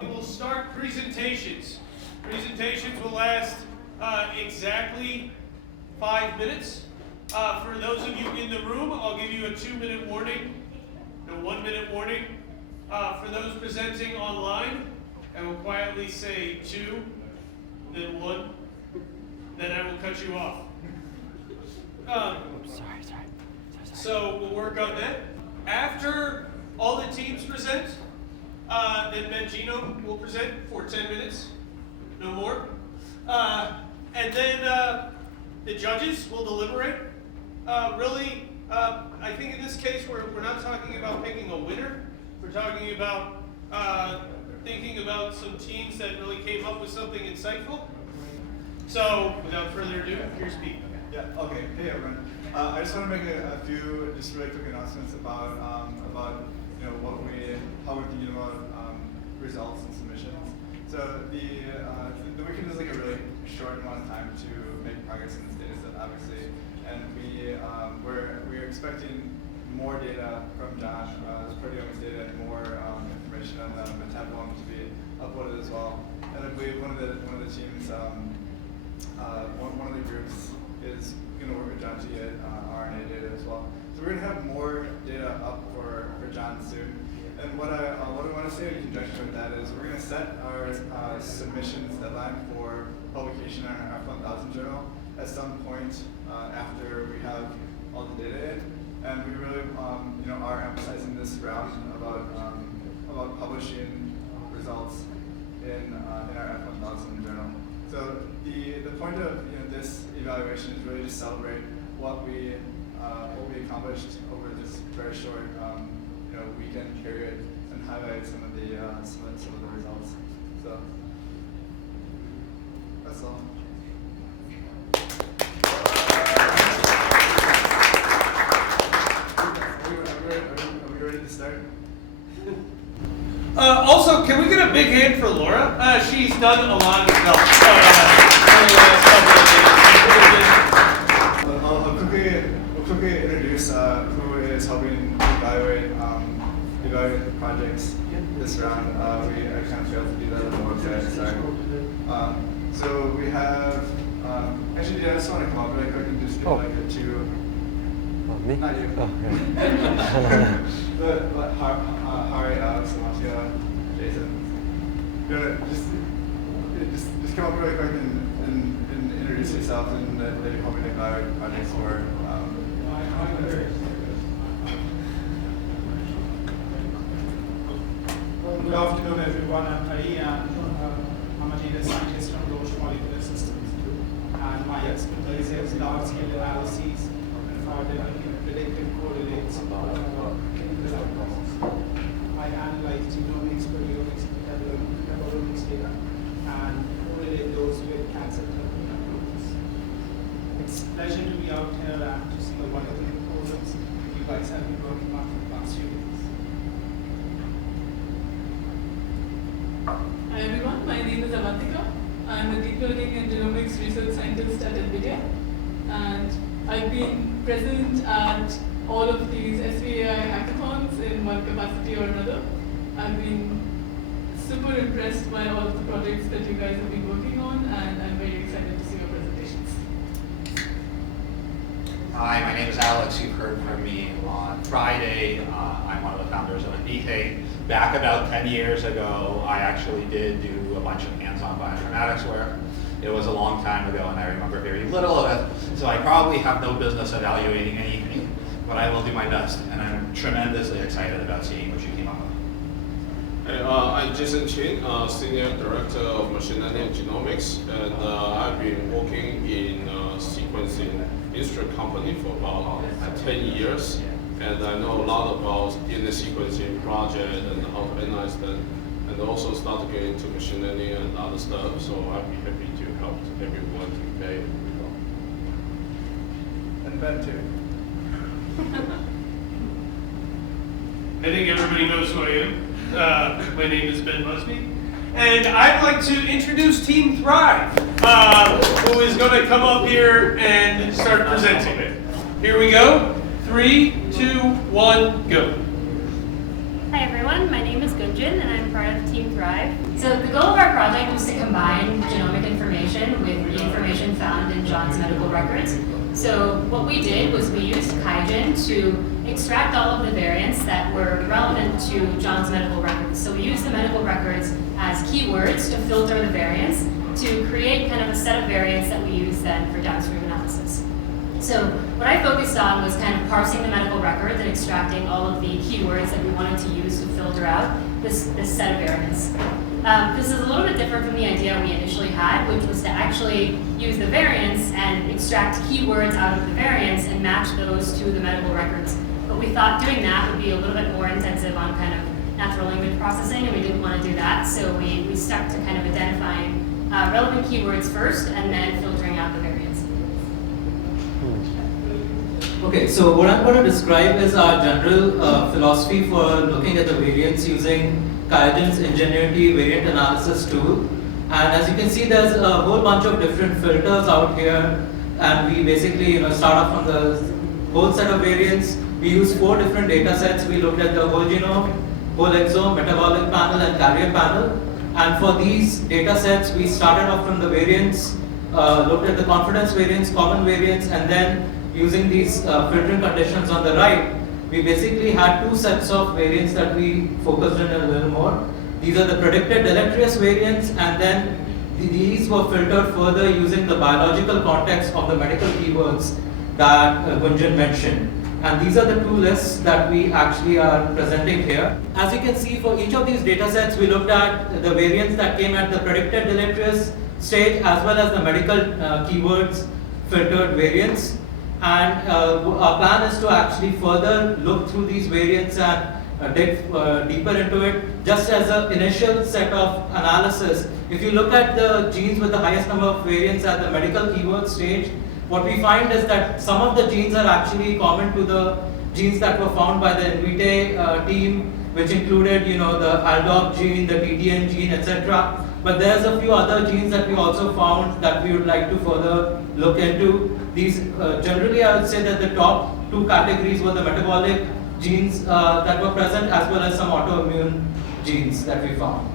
We will start presentations. Presentations will last exactly 5 minutes. For those of you in the room, I'll give you a 2-minute warning, a 1-minute warning. For those presenting online, I will quietly say 2, then 1, then I will cut you off. So we'll work on that. After all the teams present, then Benjino will present for 10 minutes, no more. And then the judges will deliberate. I think in this case we're not talking about picking a winner. We're talking about thinking about some teams that really came up with something insightful. So without further ado, here's Pete. Yeah. Okay. Hey everyone. I just want to make a few just really quick announcements about how we're thinking about results and submissions. So the weekend is like a really short amount of time to make progress in this data set, obviously, and we're expecting more data from John, this proteomics data, and more information on the metabolome to be uploaded as well. And I believe one of the teams, one of the groups is going to work with John to get RNA data as well. So we're going to have more data up for John soon. And what I want to say in conjunction with that is we're going to set our submissions deadline for publication in our F1000 journal at some point after we have all the data in. And we really are emphasizing this round about publishing results in our F1000 journal. So the point of this evaluation is really to celebrate what we accomplished over this very short weekend period and highlight some of the results. So that's all. Are we ready to start? Also, can we get a big hand for Laura? She's done a lot of help. I'll quickly introduce who is helping evaluate the projects this round. I kind of failed to do that on the website, sorry. So we have, actually, I just want to come up really quick and just do like a 2. Me? Not you. Oh, okay. But Hari, Alex, Samatya, Jason. Just come up really quick and introduce yourself and that you're helping to evaluate projects for. Good afternoon, everyone. I'm Hari, and I'm a data scientist from Roche Molecular Systems. And my expertise is large-scale analyses for developing predictive correlates about clinical outcomes. I analyze genomics, proteomics, metabolomics data, and correlate those with cancer therapy approaches. It's a pleasure to be out here and to see the wonderful proposals you guys have been working on for the past few days. Hi everyone, my name is Avantika. I'm a deep learning and genomics research scientist at NVIDIA, and I've been present at all of these SVAI hackathons in one capacity or another. I've been super impressed by all of the projects that you guys have been working on, and I'm very excited to see your presentations. Hi, my name is Alex. You've heard from me on Friday. I'm one of the founders of Invitae. Back about 10 years ago, I actually did do a bunch of hands-on bioinformatics work. It was a long time ago, and I remember very little of it, so I probably have no business evaluating anything, but I will do my best, and I'm tremendously excited about seeing what you came up with. Hey, I'm Jason Chin, Senior Director of Machine Learning and Genomics, and I've been working in sequencing instrument company for about 10 years. And I know a lot about DNA sequencing project and how to analyze them, and also start to get into machine learning and other stuff. So I'd be happy to help everyone today. And Ben too. I think everybody knows who I am. My name is Ben Busby. And I'd like to introduce Team Thrive, who is going to come up here and start presenting. Here we go. 3, 2, 1, go. Hi everyone, everyone. My name is Gunjan and I'm part of Team Thrive. So the goal of our project was to combine genomic information with the information found in John's medical records. So what we did was we used QIAGEN to extract all of the variants that were relevant to John's medical records. So we used the medical records as keywords to filter the variants to create kind of a set of variants that we use then for downstream analysis. So what I focused on was kind of parsing the medical records and extracting all of the keywords that we wanted to use to filter out this set of variants. This is a little bit different from the idea we initially had, which was to actually use the variants and extract keywords out of the variants and match those to the medical records. But we thought doing that would be a little bit more intensive on kind of natural language processing, and we didn't want to do that, so we stuck to kind of identifying relevant keywords first and then filtering out the variants. Okay, so what I'm going to describe is our general philosophy for looking at the variants using QIAGEN's Ingenuity variant analysis tool. And as you can see, there's a whole bunch of different filters out here, and we basically start off from the whole set of variants. We use 4 different data sets. We looked at the whole genome, whole exome, metabolic panel, and carrier panel. And for these data sets, we started off from the variants, looked at the confidence variants, common variants, and then using these filtering conditions on the right, we basically had 2 sets of variants that we focused on a little more. These are the predicted deleterious variants, and then these were filtered further using the biological context of the medical keywords that Gunjan mentioned. And these are the 2 lists that we actually are presenting here. As you can see, for each of these data sets, we looked at the variants that came at the predicted deleterious stage as well as the medical keywords filtered variants. And our plan is to actually further look through these variants and dig deeper into it. Just as an initial set of analysis, if you look at the genes with the highest number of variants at the medical keyword stage, what we find is that some of the genes are actually common to the genes that were found by the Invitae team, which included, the ALDOB gene, the TTN gene, etc. But there's a few other genes that we also found that we would like to further look into. These, generally, I would say that the top 2 categories were the metabolic genes that were present, as well as some autoimmune genes that we found.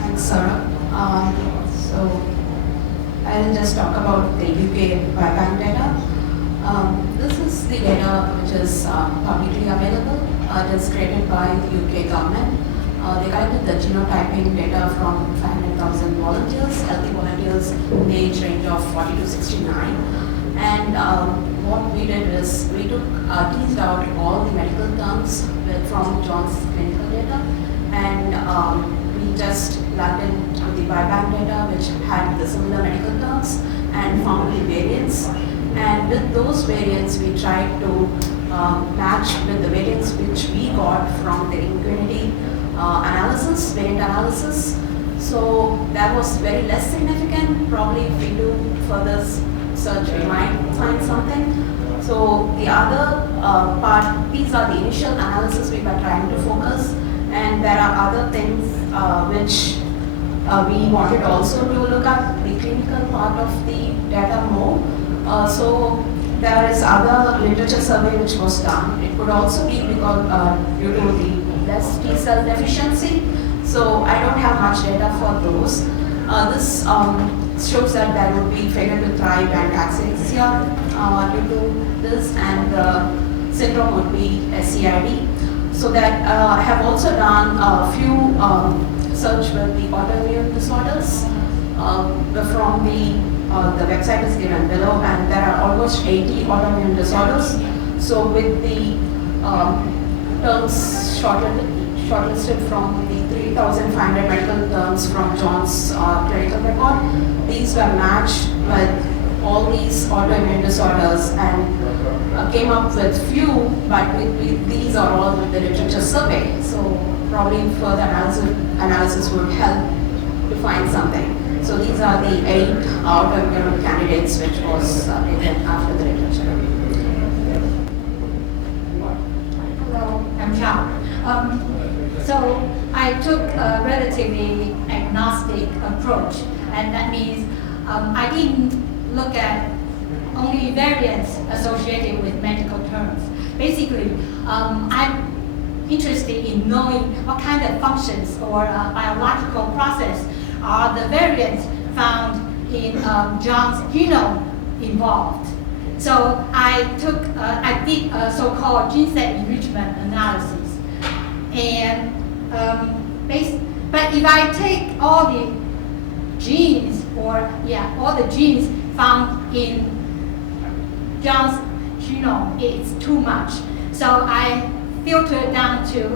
Thanks, Sarah. So I'll just talk about the UK biobank data. This is the data which is publicly available. It is created by the UK government. They collected the genotyping data from 500,000 volunteers, healthy volunteers, age range of 40 to 69. And what we did is we teased out all the medical terms from John's clinical data, and we just plugged into the biobank data which had the similar medical terms and found the variants. And with those variants, we tried to match with the variants which we got from the Ingenuity variant analysis. So that was very less significant. Probably if we do further search, we might find something. So the other part, these are the initial analysis we were trying to focus, and there are other things which we wanted also to look at the clinical part of the data more. So there is other literature survey which was done. It could also be because due to the less T cell deficiency. So I don't have much data for those. This shows that there would be failure to thrive and asphyxia due to this, and the syndrome would be SCID. So that I have also done a few search with the autoimmune disorders from the website is given below, and there are almost 80 autoimmune disorders. So with the terms shortlisted from the 3,500 medical terms from John's clinical record, these were matched with all these autoimmune disorders and came up with few, but these are all with the literature survey. So probably further analysis would help to find something. So these are the 8 autoimmune candidates which was written after the literature. Hello, I'm Chow. So I took a relatively agnostic approach, and that means I didn't look at only variants associated with medical terms. Basically, I'm interested in knowing what kind of functions or biological process are the variants found in John's genome involved. So I did a so-called gene set enrichment analysis. And but if I take all the genes, all the genes found in John's genome, it's too much. So I filtered down to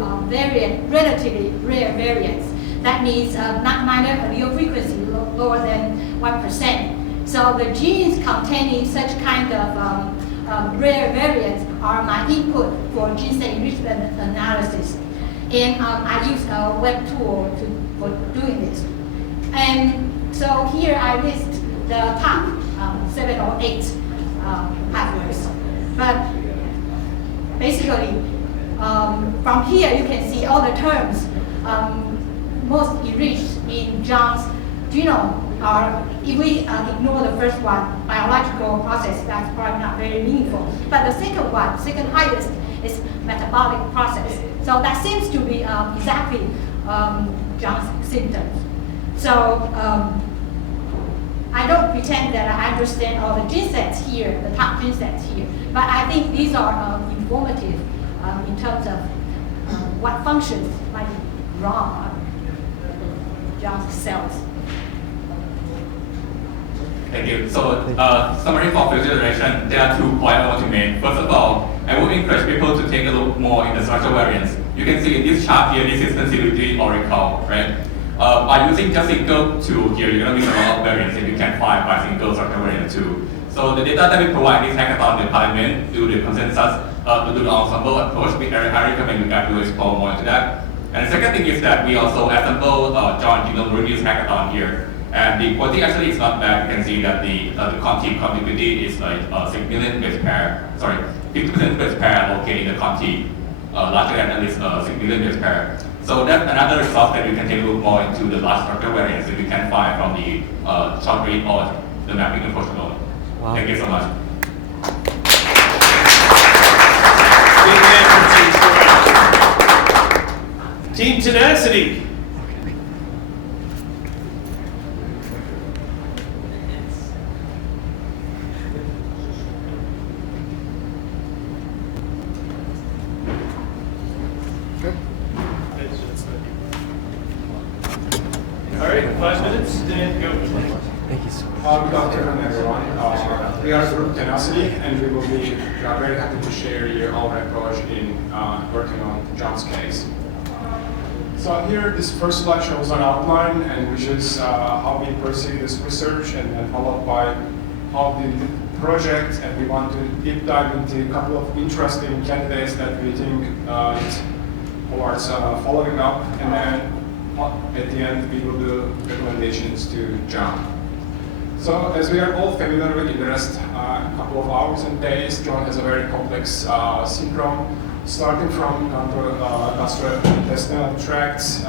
relatively rare variants. That means minor allele frequency lower than 1%. So the genes containing such kind of rare variants are my input for gene set enrichment analysis. And I use a web tool for doing this. And so here I list the top 7 or 8 pathways. But basically, from here you can see all the terms most enriched in John's genome are, if we ignore the first one, biological process, that's probably not very meaningful. But the second one, second highest, is metabolic process. So that seems to be exactly John's symptoms. So I don't pretend that I understand all the gene sets here, the top gene sets here, but I think these are informative in terms of what functions might be wrong on John's cells. Thank you. So, summary for future direction, there are 2 points I want to make. First of all, I would encourage people to take a look more in the structural variants. You can see in this chart here, this is sensitivity or recall, right? By using just single tool here, you're going to miss a lot of variants if you can find by single structural variant too. So the data that we provide in this hackathon, the parliament, do the consensus, to do the ensemble approach, we highly recommend you guys to explore more into that. And the second thing is that we also assemble John Genome Reviews hackathon here. And the quality actually is not bad. You can see that the conti continuity is like 6 million base pair, 50% base pair located in the conti, larger than this 6 million base pair. So that's another result that you can take a look more into the large structural variants that you can find from the short read or the mapping approach alone. Wow. Thank you so much. Team Tenacity. All right, 5 minutes, Dan, go. Thank you so much. Good afternoon, everyone. We are Group Tenacity, and we are very happy to share our approach in working on John's case. So here, this first slide shows an outline, and which is how we perceive this research, and then followed by how the project, and we want to deep dive into a couple of interesting candidates that we think is towards following up, and then at the end we will do recommendations to John. So as we are all familiar with in the rest couple of hours and days, John has a very complex syndrome, starting from gastrointestinal tracts,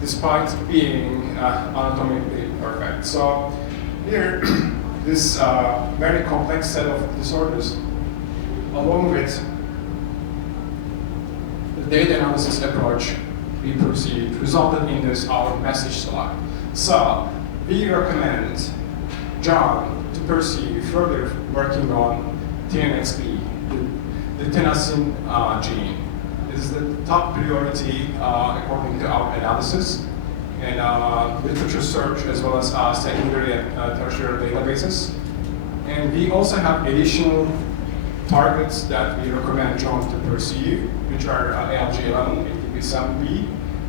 despite being anatomically perfect. So here, this very complex set of disorders, along with the data analysis approach we perceived, resulted in this our message slide. So we recommend John to pursue further working on TNXP, the tenascin gene. This is the top priority according to our analysis and literature search, as well as secondary and tertiary databases. And we also have additional targets that we recommend John to pursue, which are ALG11, ATP7B,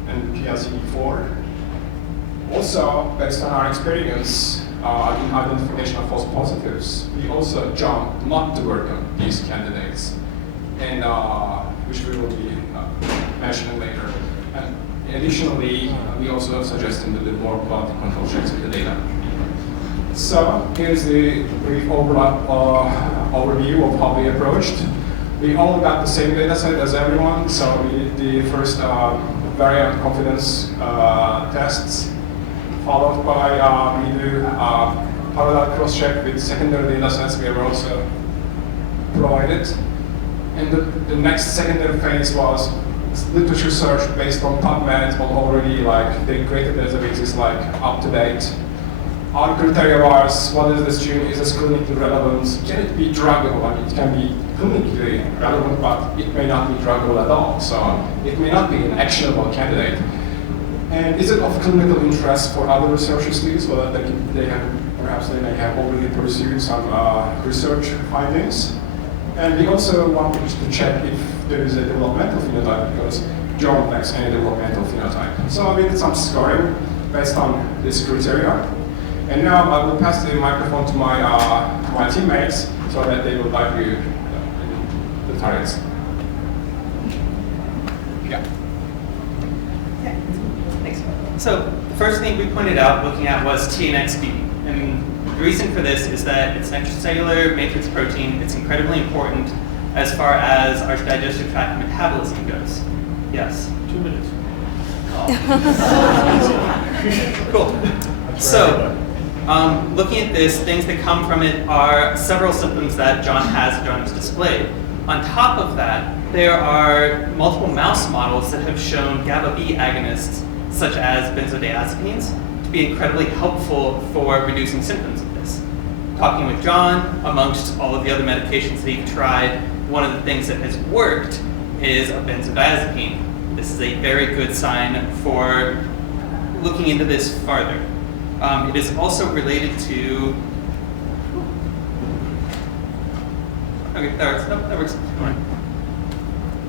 and PLCD4. Also, based on our experience in identification of false positives, we also jumped not to work on these candidates, and which we will be mentioning later. And additionally, we also suggested to do more quality control checks with the data. So here's the brief overview of how we approached. We all got the same data set as everyone, so we did the first variant confidence tests, followed by we do parallel cross-check with secondary data sets we were also provided. And the next secondary phase was literature search based on PubMed, but already like they created databases like up to date. Our criteria was, what is this gene? Is this clinically relevant? Can it be druggable? I mean, it can be clinically relevant, but it may not be druggable at all. So it may not be an actionable candidate. And is it of clinical interest for other researchers too, so that perhaps they may have already pursued some research findings? And we also wanted to check if there is a developmental phenotype, because John lacks any developmental phenotype. So we did some scoring based on this criteria. And now I will pass the microphone to my my teammates so that they will dive you the targets. Yeah. Thanks. So the first thing we pointed out looking at was TNXP. And the reason for this is that it's an extracellular matrix protein. It's incredibly important as far as our digestive tract metabolism goes. Yes? 2 minutes. Cool. So, looking at this, things that come from it are several symptoms that John has displayed. On top of that, there are multiple mouse models that have shown GABA-B agonists, such as benzodiazepines, to be incredibly helpful for reducing symptoms of this. Talking with John, amongst all of the other medications that he's tried, one of the things that has worked is a benzodiazepine. This is a very good sign for looking into this farther. It is also related to, okay, that works.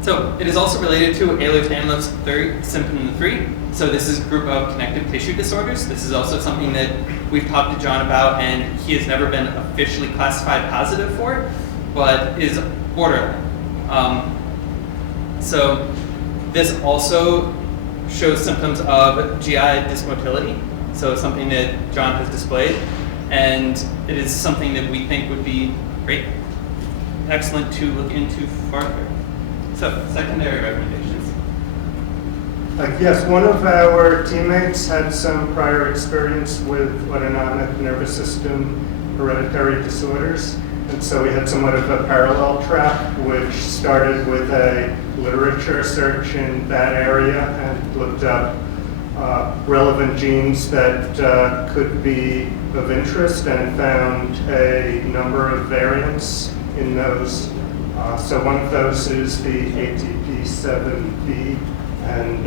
So it is also related to Ehlers-Danlos symptom 3. So this is a group of connective tissue disorders. This is also something that we've talked to John about, and he has never been officially classified positive for it, but is borderline. So this also shows symptoms of GI dysmotility. So it's something that John has displayed, and it is something that we think would be great, excellent to look into further. So, secondary recommendations. Yes, one of our teammates had some prior experience with autonomic nervous system hereditary disorders, and so we had somewhat of a parallel track, which started with a literature search in that area and looked up relevant genes that could be of interest and found a number of variants in those. So one of those is the ATP7B and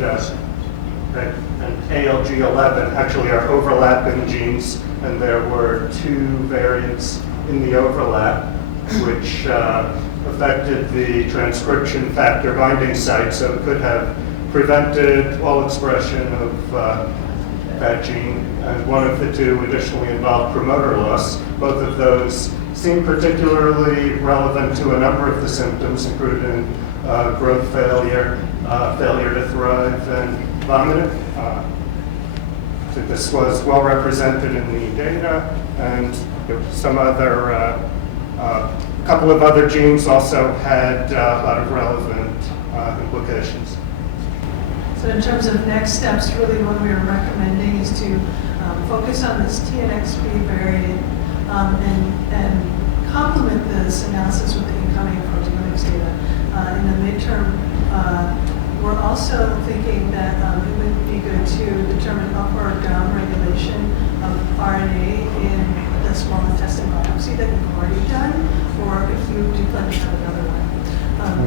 ALG11 actually are overlapping genes, and there were 2 variants in the overlap which affected the transcription factor binding site, so it could have prevented all expression of that gene, and one of the 2 additionally involved promoter loss. Both of those seem particularly relevant to a number of the symptoms, including growth failure, failure to thrive, and vomiting. So this was well represented in the data, and some other, couple of other genes also had a lot of relevant implications. So in terms of next steps, really what we are recommending is to focus on this TNXP variant and complement this analysis with the incoming proteomics data. In the midterm, we're also thinking that it would be good to determine up or down regulation of RNA in the small intestine biopsy that we've already done, or if you do plan to have another one.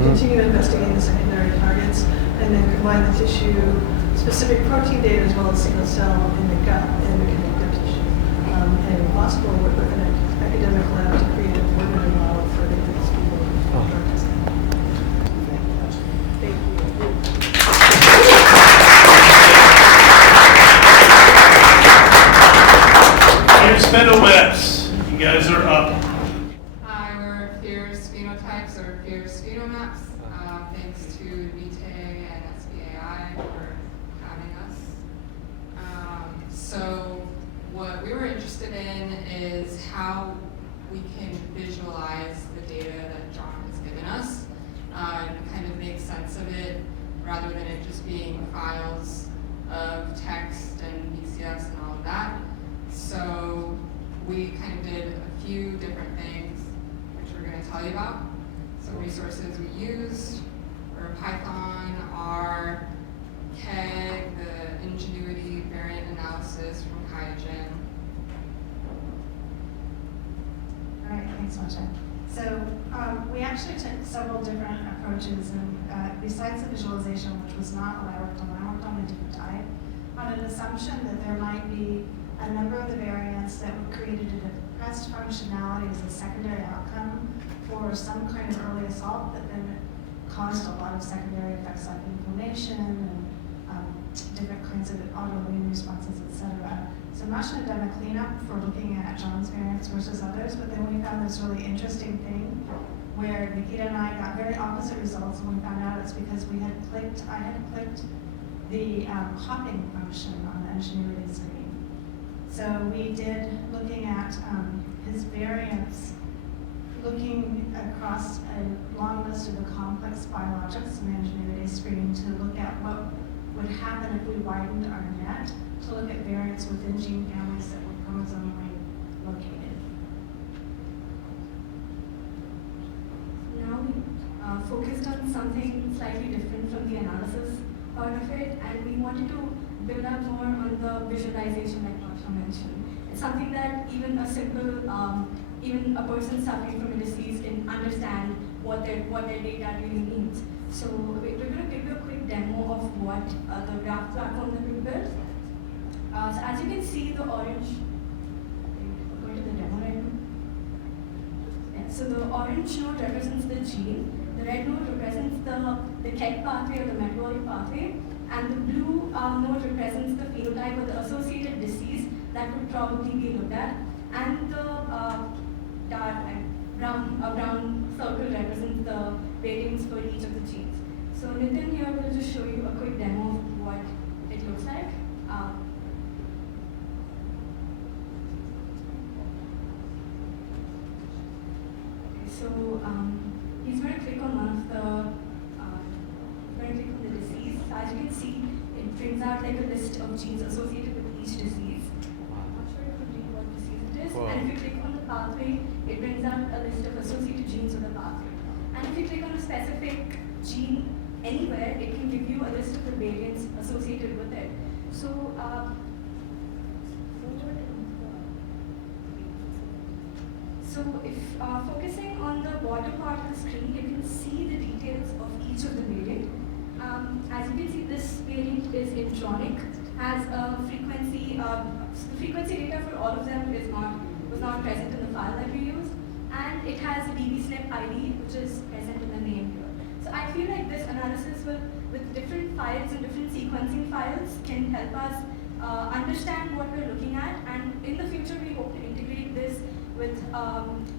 Continue investigating the secondary targets, and then combine the tissue-specific protein data as well as single cell in the gut and the connective tissue. And if possible, work with an academic lab to create a formative model for the next people drug testing. Thank you. Here's Spindle-Webs. You guys are up. Hi, we're Fierce Phenotypes or Fierce Phenomaps. Thanks to VTE and SBAI for having us. So what we were interested in is how we can visualize the data that John has given us and kind of make sense of it rather than it just being files of text and BCS and all of that. So we kind of did a few different things which we're going to tell you about. So resources we used were Python, R, approaches, and besides the visualization, which was not what I worked on a deep dive, on an assumption that there might be a number of the variants that were created a depressed functionality as a secondary outcome for some kind of early assault that then caused a lot of secondary effects like inflammation and different kinds of autoimmune responses, etc. So Masha had done a cleanup for looking at John's variants versus others, but then we found this really interesting thing where Nikita and I got very opposite results, and we found out it's because I had clicked the hopping function on the Ingenuity screen. So we did, looking at his variants, looking across a long list of the complex biologics in the Ingenuity screen to look at what would happen if we widened our net to look at variants within gene families that were chromosomally located. Now we focused on something slightly different from the analysis part of it, and we wanted to build up more on the visualization like Masha mentioned. It's something that even a simple, even a person suffering from a disease can understand what their data really means. So we're going to give you a quick demo of what the graph platform that we built. So as you can see, the orange, going to the demo right now. Yeah, so the orange node represents the gene, the red node represents the KEGG pathway or the metabolic pathway, and the blue node represents the phenotype or the associated disease that would probably be looked at, and the brown circle represents the variants for each of the genes. So Nitin here will just show you a quick demo of what it looks like. So he's going to click on one of the, going to click on the disease. So as you can see, it brings out like a list of genes associated with each disease. I'm not sure if you read what disease it is. Wow. And if you click on the pathway, it brings out a list of associated genes with the pathway. And if you click on a specific gene anywhere, it can give you a list of the variants associated with it. So if focusing on the bottom part of the screen, you can see the details of each of the variant. As you can see, this variant is intronic, has a frequency, the frequency data for all of them was not present in the file that we used, and it has a DBSNP ID, which is present in the name here. So I feel like this analysis with different files and different sequencing files can help us understand what we're looking at, and in the future we hope to integrate this with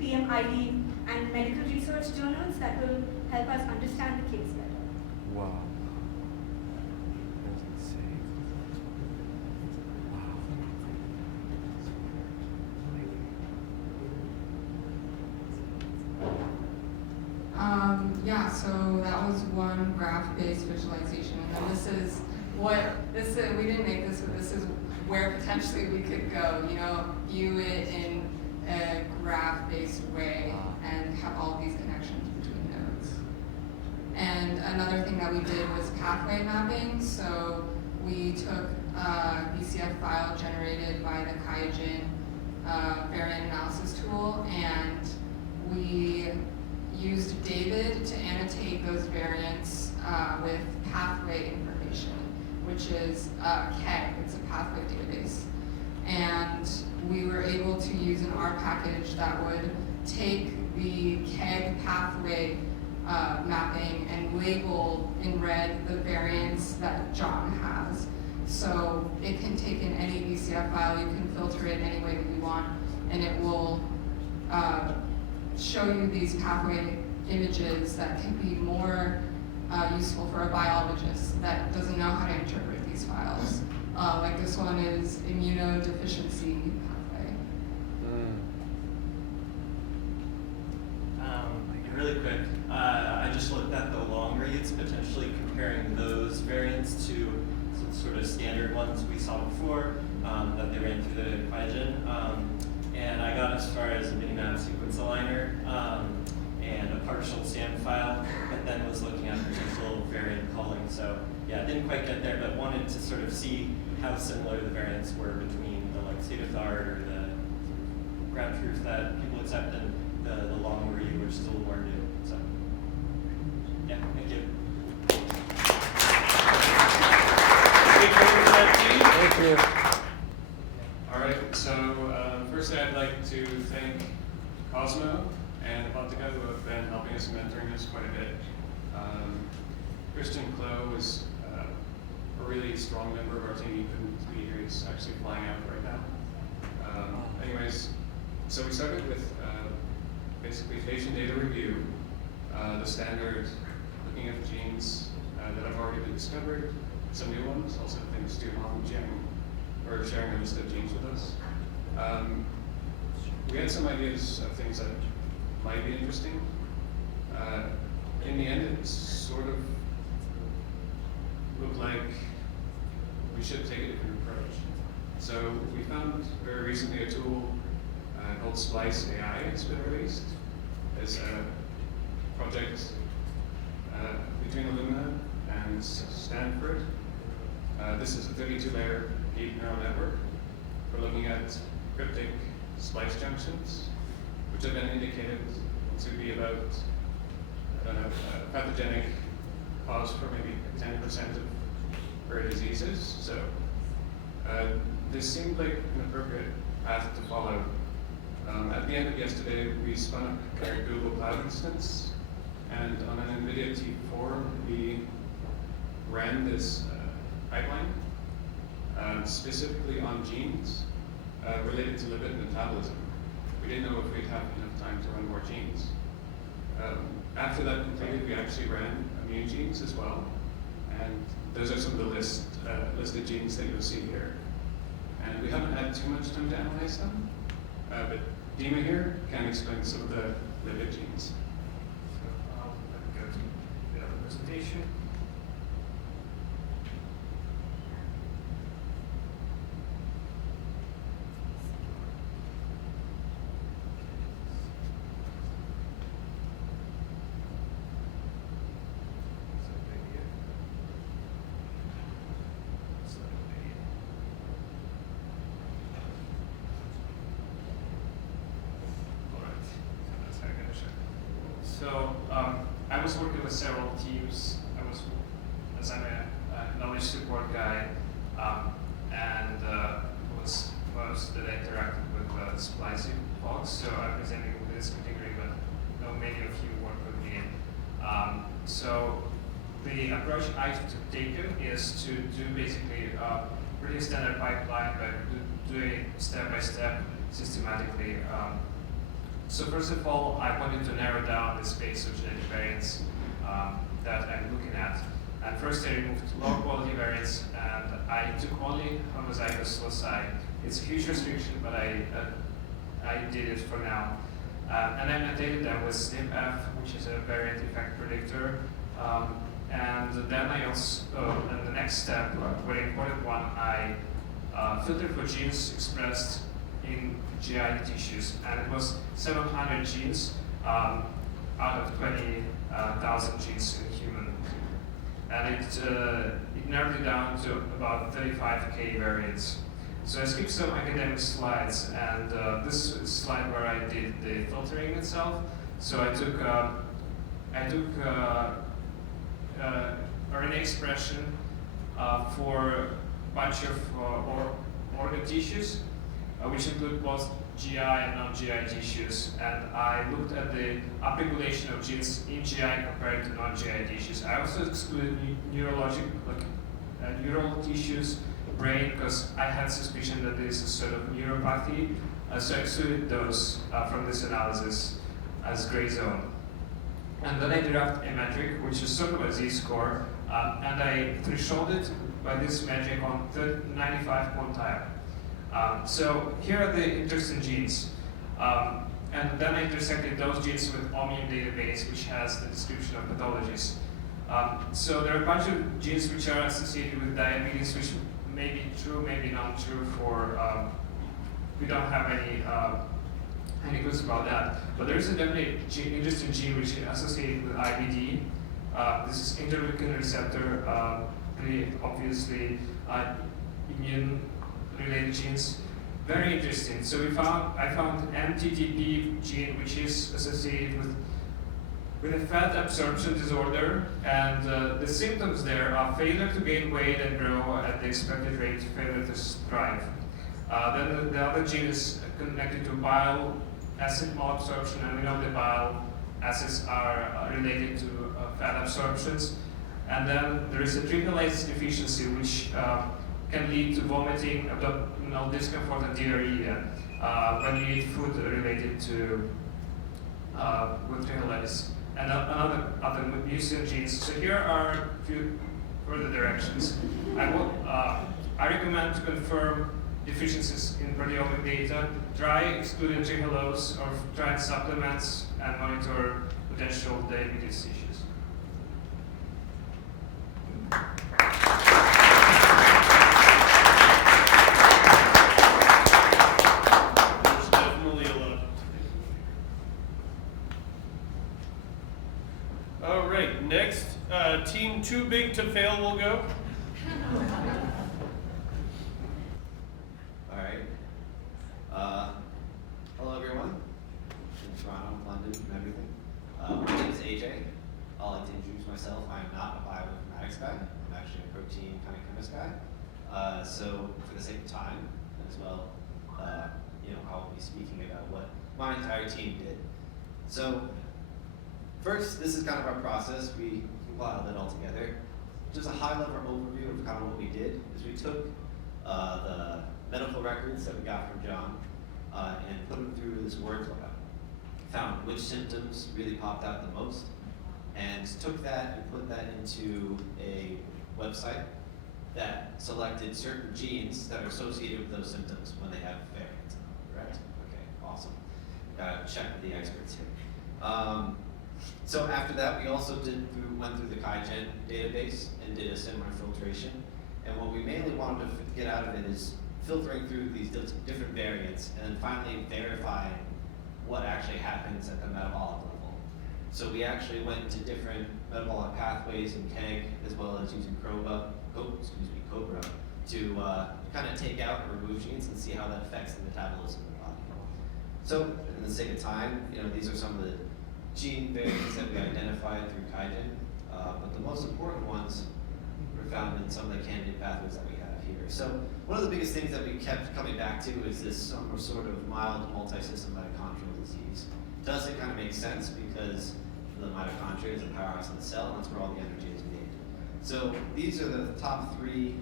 PMID and medical research journals that will help us understand the case better. Wow. Yeah, so that was one graph-based visualization, and then we didn't make this, but this is where potentially we could go, view it in a graph-based way and have all these connections between nodes. And another thing that we did was pathway mapping, so we took a VCF file generated by the QIAGEN variant analysis tool, and we used David to annotate those variants with pathway information, which is KEGG, it's a pathway database. And we were able to use an R package that would take the KEGG pathway mapping and label in red the variants that John has. So it can take in any VCF file, you can filter it any way that you want, and it will show you these pathway images that can be more useful for a biologist that doesn't know how to interpret these files. Like this one is immunodeficiency pathway. Really quick, I just looked at the long reads, potentially comparing those variants to some sort of standard ones we saw before that they ran through the QIAGEN. And I got as far as a Minimap sequence aligner and a partial SAM file, but then was looking at potential variant calling. So yeah, didn't quite get there, but wanted to sort of see how similar the variants were between the state of the art or the ground truth that people accept and the long read, which is a little more new. So yeah. strong member of our team. He couldn't be here. He's actually flying out right now. Anyways, so we started with basically patient data review, the standard looking at the genes that have already been discovered, some new ones, also thanks to Hong Jiang for sharing a list of genes with us. We had some ideas of things that might be interesting. In the end, it sort of looked like we should take a different approach. So we found very recently a tool called Splice AI. It's been released. It's a project between Illumina and Stanford. This is a 32-layer deep neural network for looking at cryptic splice junctions, which have been indicated to be about, I don't know, pathogenic cause for maybe 10% of rare diseases. So this seemed like an appropriate path to follow. At the end of yesterday, we spun up our Google Cloud instance, and on an NVIDIA T4, we ran this pipeline specifically on genes related to lipid metabolism. We didn't know if we'd have enough time to run more genes. After that completed, we actually ran immune genes as well, and those are some of the listed genes that you'll see here. And we haven't had too much time to analyze them, but Dima here can explain some of the lipid genes. So let me go to the other presentation. So I was working with several teams. As I'm a knowledge support guy, and was that I interacted with splicing folks. So I'm presenting with this category, but I know many of you work with me. So the approach I've taken is to do basically a pretty standard pipeline, but do it step by step, systematically. So first of all, I wanted to narrow down the space of genetic variants that I'm looking at. And first I removed low quality variants, and I took only homozygous loci. It's a huge restriction, but I did it for now. And I annotated them with SNP-F, which is a variant effect predictor. And then I also, and the next step, a very important one, I filtered for genes expressed in GI tissues, and it was 700 genes out of 20,000 genes in human. And it narrowed it down to about 35K variants. So I skipped some academic slides, and this is a slide where I did the filtering itself. So I took RNA expression for a bunch of organ tissues, which include both GI and non-GI tissues, and I looked at the upregulation of genes in GI compared to non-GI tissues. I also excluded neural tissues, brain, because I had suspicion that this is sort of neuropathy, so I excluded those from this analysis as gray zone. And then I derived a metric, which is sort of a z-score, and I thresholded by this metric on 95 quantile. So here are the interesting genes. And then I intersected those genes with Omnium database, which has the description of pathologies. So there are a bunch of genes which are associated with diabetes, which may be true, maybe not true for, we don't have any clues about that. But there is a definitely interesting gene which is associated with IBD. This is interleukin receptor, pretty obviously immune-related genes. Very interesting. So I found MTTP gene, which is associated with a fat absorption disorder, and the symptoms there are failure to gain weight and grow at the expected rate, failure to strive. Then the other gene is connected to bile acid malabsorption, and we know that bile acids are related to fat absorptions. And then there is a tricolase deficiency, which can lead to vomiting, abdominal discomfort, and diarrhea when you eat food related to with tricolase. And another other mucin genes. So here are a few further directions. I recommend to confirm deficiencies in proteomic data, try excluding tricolose or try supplements, and monitor potential diabetes issues. There's definitely a lot. All right, next, team Too Big to Fail will go. All right. Hello, everyone. In Toronto, London, and everything. My name is AJ. I'd like to introduce myself. I am not a bioinformatics guy. I'm actually a protein kind of chemist guy. So, for the sake of time, as well, I'll be speaking about what my entire team did. So, first, this is kind of our process. We compiled it all together. Just a high-level overview of kind of what we did is we took the medical records that we got from John and put them through this word cloud. Found which symptoms really popped out the most, and took that and put that into a website that selected certain genes that are associated with those symptoms when they have variants. Correct? Okay, awesome. Gotta check with the experts here. So after that, we also went through the QIAGEN database and did a similar filtration. And what we mainly wanted to get out of it is filtering through these different variants and then finally verifying what actually happens at the metabolic level. So we actually went to different metabolic pathways in KEGG as well as using COBRA to kind of take out and remove genes and see how that affects the metabolism of the body. So, in the sake of time, these are some of the gene variants that we identified through QIAGEN, but the most important ones were found in some of the candidate pathways that we have here. So, one of the biggest things that we kept coming back to is this some sort of mild multisystem mitochondrial disease. Does it kind of make sense because the mitochondria is the powerhouse of the cell, and that's where all the energy is made. So these are the top three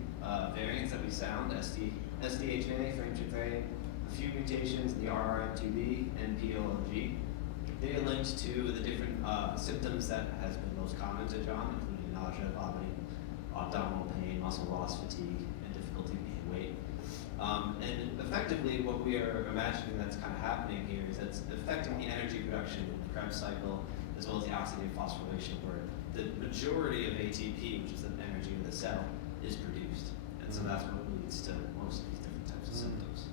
variants that we found: SDHA, frame shift variant, a few mutations in the RRM2B and POLG. They are linked to the different symptoms that has been most common to John, including nausea, vomiting, abdominal pain, muscle loss, fatigue, and difficulty gaining weight. And effectively, what we are imagining that's kind of happening here is that's affecting the energy production in the Krebs cycle, as well as the oxidative phosphorylation, where the majority of ATP, which is the energy of the cell, is produced. And so that's what leads to most of these different types of symptoms.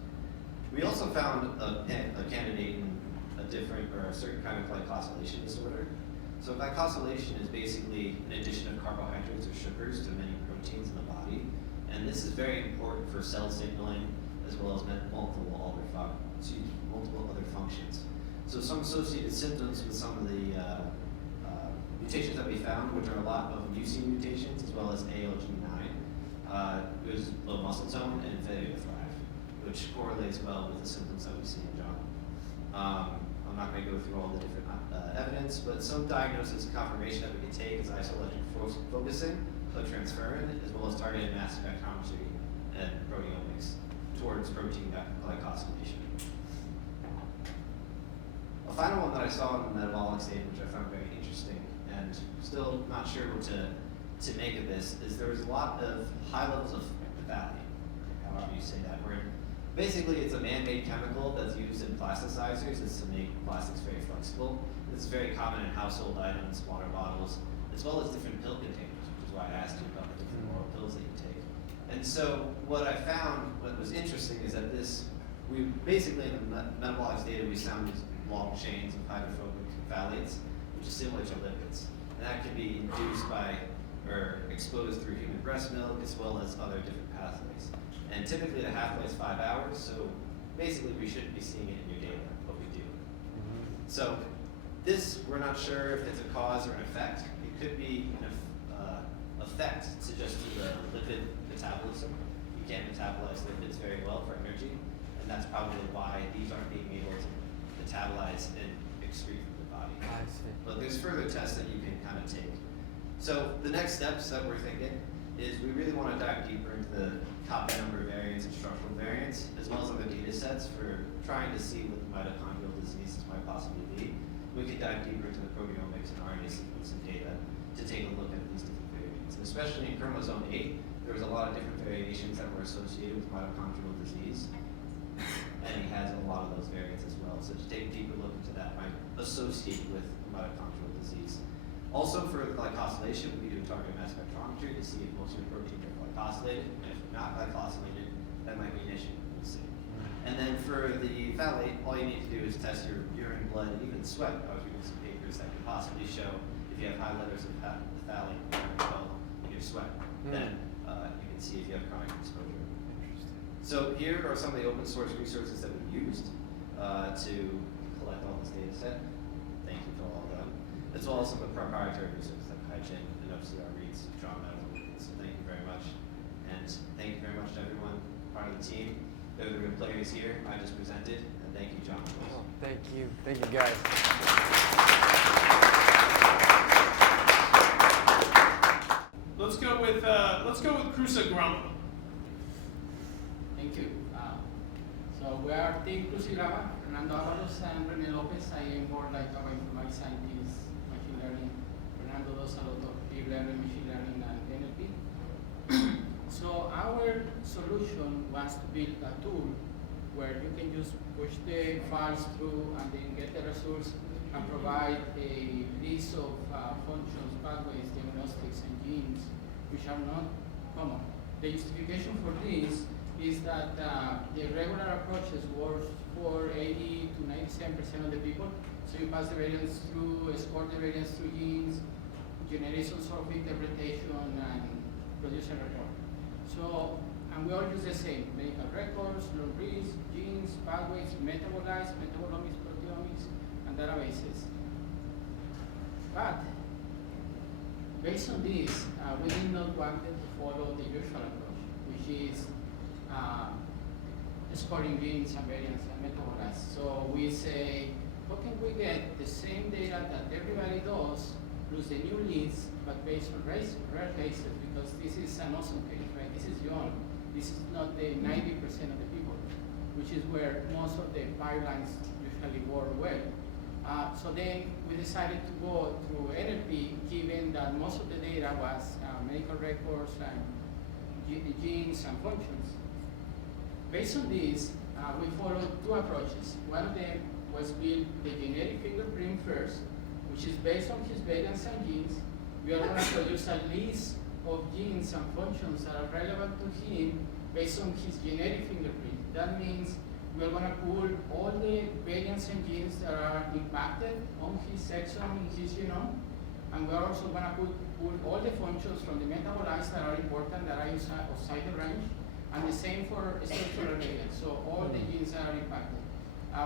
We also found a candidate in a certain kind of glycosylation disorder. So glycosylation is basically an addition of carbohydrates or sugars to many proteins in the body. And this is very important for cell signaling as well as multiple other functions. So some associated symptoms with some of the mutations that we found, which are a lot of mucin mutations as well as ALG9, there's low muscle tone and failure to thrive, which correlates well with the symptoms that we see in John. I'm not going to go through all the different evidence, but some diagnosis and confirmation that we can take is isoelectric focusing of transferrin, as well as targeted mass spectrometry and proteomics towards protein glycosylation. A final one that I saw in the metabolic state, which I found very interesting, and still not sure what to make of this, is there was a lot of high levels of phthalate, however you say that word. Basically, it's a man-made chemical that's used in plasticizers. It's to make plastics very flexible. It's very common in household items, water bottles, as well as different pill containers, which is why I asked you about the different oral pills that you take. And so what I found, what was interesting, is that we basically in the metabolic data, we found these long chains of hydrophobic phthalates, which is similar to lipids. And that can be induced by or exposed through human breast milk, as well as other different pathways. And typically the half-life is 5 hours, so basically we shouldn't be seeing it in your data, but we do. So this, we're not sure if it's a cause or an effect. It could be an effect to just the lipid metabolism. You can't metabolize lipids very well for energy, and that's probably why these aren't being able to metabolize and excrete from the body. I see. But there's further tests that you can kind of take So the next steps that we're thinking is we really want to dive deeper into the top number of variants and structural variants, as well as other data sets for trying to see what the mitochondrial diseases might possibly be. We can dive deeper into the proteomics and RNA sequencing data to take a look at these different variants. And especially in chromosome 8, there was a lot of different variations that were associated with mitochondrial disease. And he has a lot of those variants as well. So to take a deeper look into that might associate with mitochondrial disease. Also for glycosylation, we do target mass spectrometry to see if most of your proteins are glycosylated. And if not glycosylated, that might be an issue. We'll see. And then for the phthalate, all you need to do is test your urine, blood, and even sweat. I was reading some papers that can possibly show if you have high levels of phthalate in your sweat, then you can see if you have chronic exposure. So here are some of the open source resources that we used to collect all this data set. Thank you to all of them. As well as some of the proprietary resources like Kaizen and OCR reads, John Medical. So thank you very much. And thank you very much to everyone part of the team. There are the real players here I just presented. And thank you, John. Oh, thank you. Thank you, guys. Let's go with Crucigrama. Thank you. So we are Team Crucigrama, Fernando Avalos and Rene Lopez. I am more like a bioinformatics scientist, machine learning. Fernando does a lot of deep learning, machine learning, and NLP. So our solution was to build a tool where you can just push the files through and then get the results and provide a list of functions, pathways, diagnostics, and genes, which are not common. The justification for this is that the regular approaches work for 80 to 97% of the people. So you pass the variance through, score the variance through genes, generate some sort of interpretation, and produce a report. So, and we all use the same, medical records, low risk, genes, pathways, metabolites, metabolomics, proteomics, and databases. But based on this, we did not want to follow the usual approach, which is scoring genes and variants and metabolites. So we say, how can we get the same data that everybody does, plus the new leads, but based on rare cases, because this is an awesome case, right? This is young. This is not the 90% of the people, which is where most of the pipelines usually work well. So then we decided to go through NLP, given that most of the data was medical records and genes and functions. Based on this, we followed two approaches. One of them was build the genetic fingerprint first, which is based on his variants and genes. We are going to produce a list of genes and functions that are relevant to him based on his genetic fingerprint. That means we are going to pull all the variants and genes that are impacted on his exome in his genome, and we are also going to pull all the functions from the metabolites that are important that are outside the range, and the same for structural variants, so all the genes that are impacted.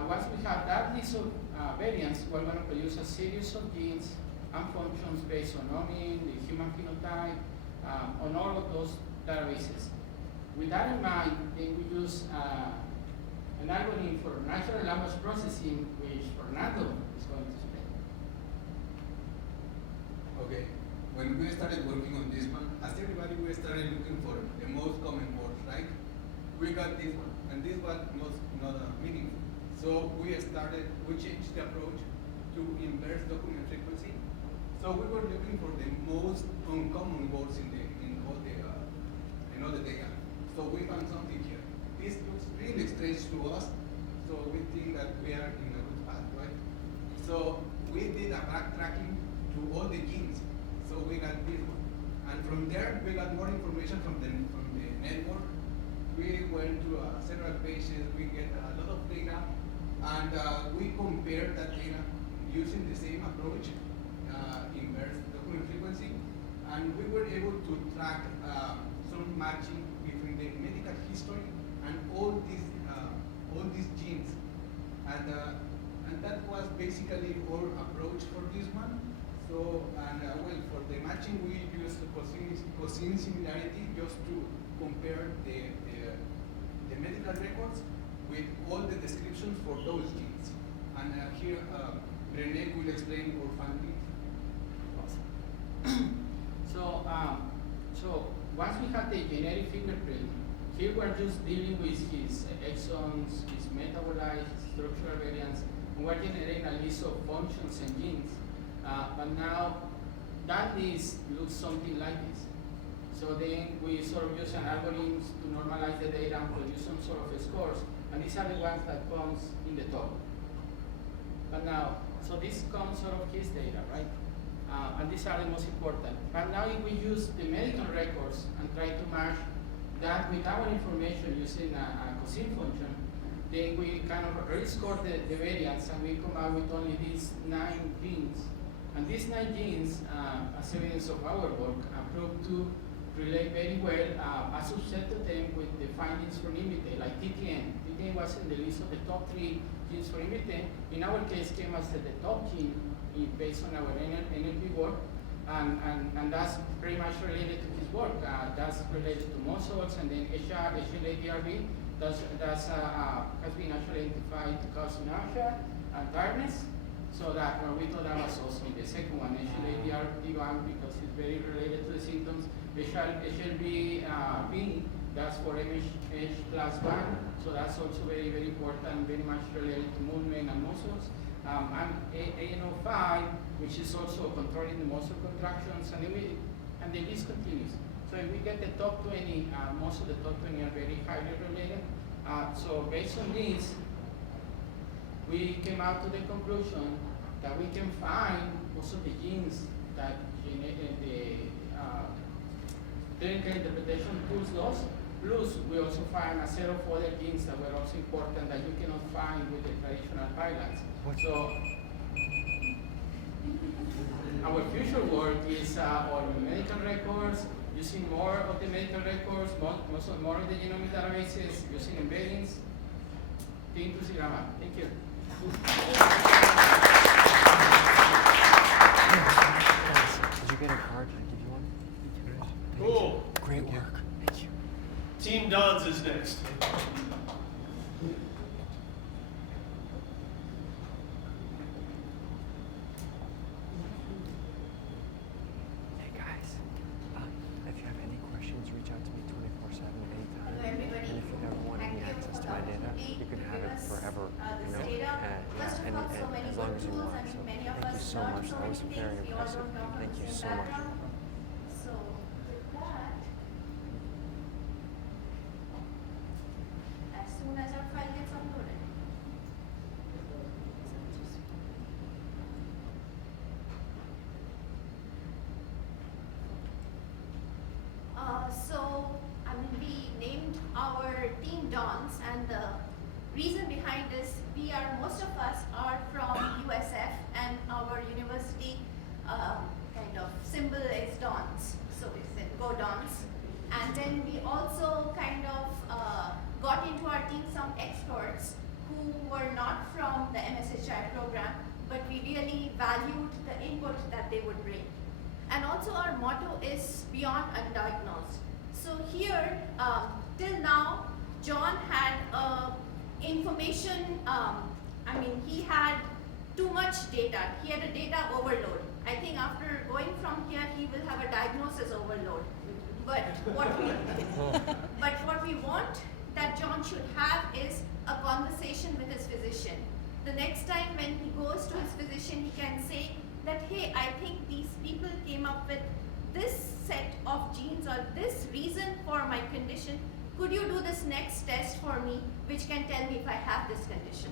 Once we have that list of variants, we're going to produce a series of genes and functions based on OMIN, the human phenotype, on all of those databases. With that in mind, then we use an algorithm for natural language processing, which Fernando is going to explain. Okay. When we started working on this one, as everybody, we started looking for the most common words, right? We got this one, and this was not meaningful. So we changed the approach to inverse document frequency. So we were looking for the most uncommon words in all the data. So we found something here. This looks really strange to us, so we think that we are in a good path, right? So we did a backtracking to all the genes. So we got this one. And from there, we got more information from the network. We went to several pages, we get a lot of data, and we compared that data using the same approach, inverse document frequency, and we were able to track some matching between the medical history and all these genes. And that was basically our approach for this one. So, well, for the matching, we used the cosine similarity just to compare the medical records with all the descriptions for those genes. And here, Rene will explain our findings. the fingerprint. Here we're just dealing with his exons, his metabolites, his structural variants, and we're generating a list of functions and genes. But now that list looks something like this. So then we sort of use an algorithm to normalize the data and produce some sort of scores, and these are the ones that comes in the top. But now, so this comes sort of his data, right? And these are the most important. But now if we use the medical records and try to match that with our information using a cosine function, then we kind of rescore the variance and we come out with only these 9 genes. And these 9 genes, as evidence of our work, prove to relate very well a subset of them with the findings from IMITE, like TTN. TTN was in the list of the top 3 genes for IMITE. In our case, came as the top gene based on our NLP work, and that's pretty much related to his work. That's related to muscles, and then HLA-DRB has been actually identified to cause nausea and tiredness. So that we thought that was also the second one, HLA-DRB1, because it's very related to the symptoms. HLB-B, that's for MH class 1, so that's also very, very important, very much related to movement and muscles. And ANO5, which is also controlling the muscle contractions, and the list continues. So if we get the top 20, most of the top 20 are very highly related. So based on this, we came out to the conclusion that we can find most of the genes that the clinical interpretation tools lost. Plus, we also find a set of other genes that were also important that you cannot find with the traditional pipelines. So, our future work is on medical records, using more of the medical records, more of the genomic databases, using embeddings. Thank you. Thank you. Did you get a card? Did I give you one? Cool. Great work. Thank you. Team Dons is next. Hey guys, if you have any questions, reach out to me 24/7 anytime. Hello everybody. And if you ever want any access to my data, you can have it forever. This You know, data, yeah, first of all, so many as long good as you tools. want. I mean, So many of thank you us so learn much. so That was many very things. We all impressive. don't come from Thank the you same so much. background. So with that, as soon as our file gets uploaded. So, I mean, we named our team Dons, and the reason behind this, most of us are from USF, and our university kind of symbol is Dons. So we said, go Dons. And then we also kind of got into our team some experts who were not from the MSHI program, but we really valued the input that they would bring. And also our motto is beyond undiagnosed. So here, till now, John had information, he had too much data. He had a data overload. I think after going from here, he will have a diagnosis overload. But what we want that John should have is a conversation with his physician. The next time when he goes to his physician, he can say that, hey, I think these people came up with this set of genes or this reason for my condition. Could you do this next test for me, which can tell me if I have this condition?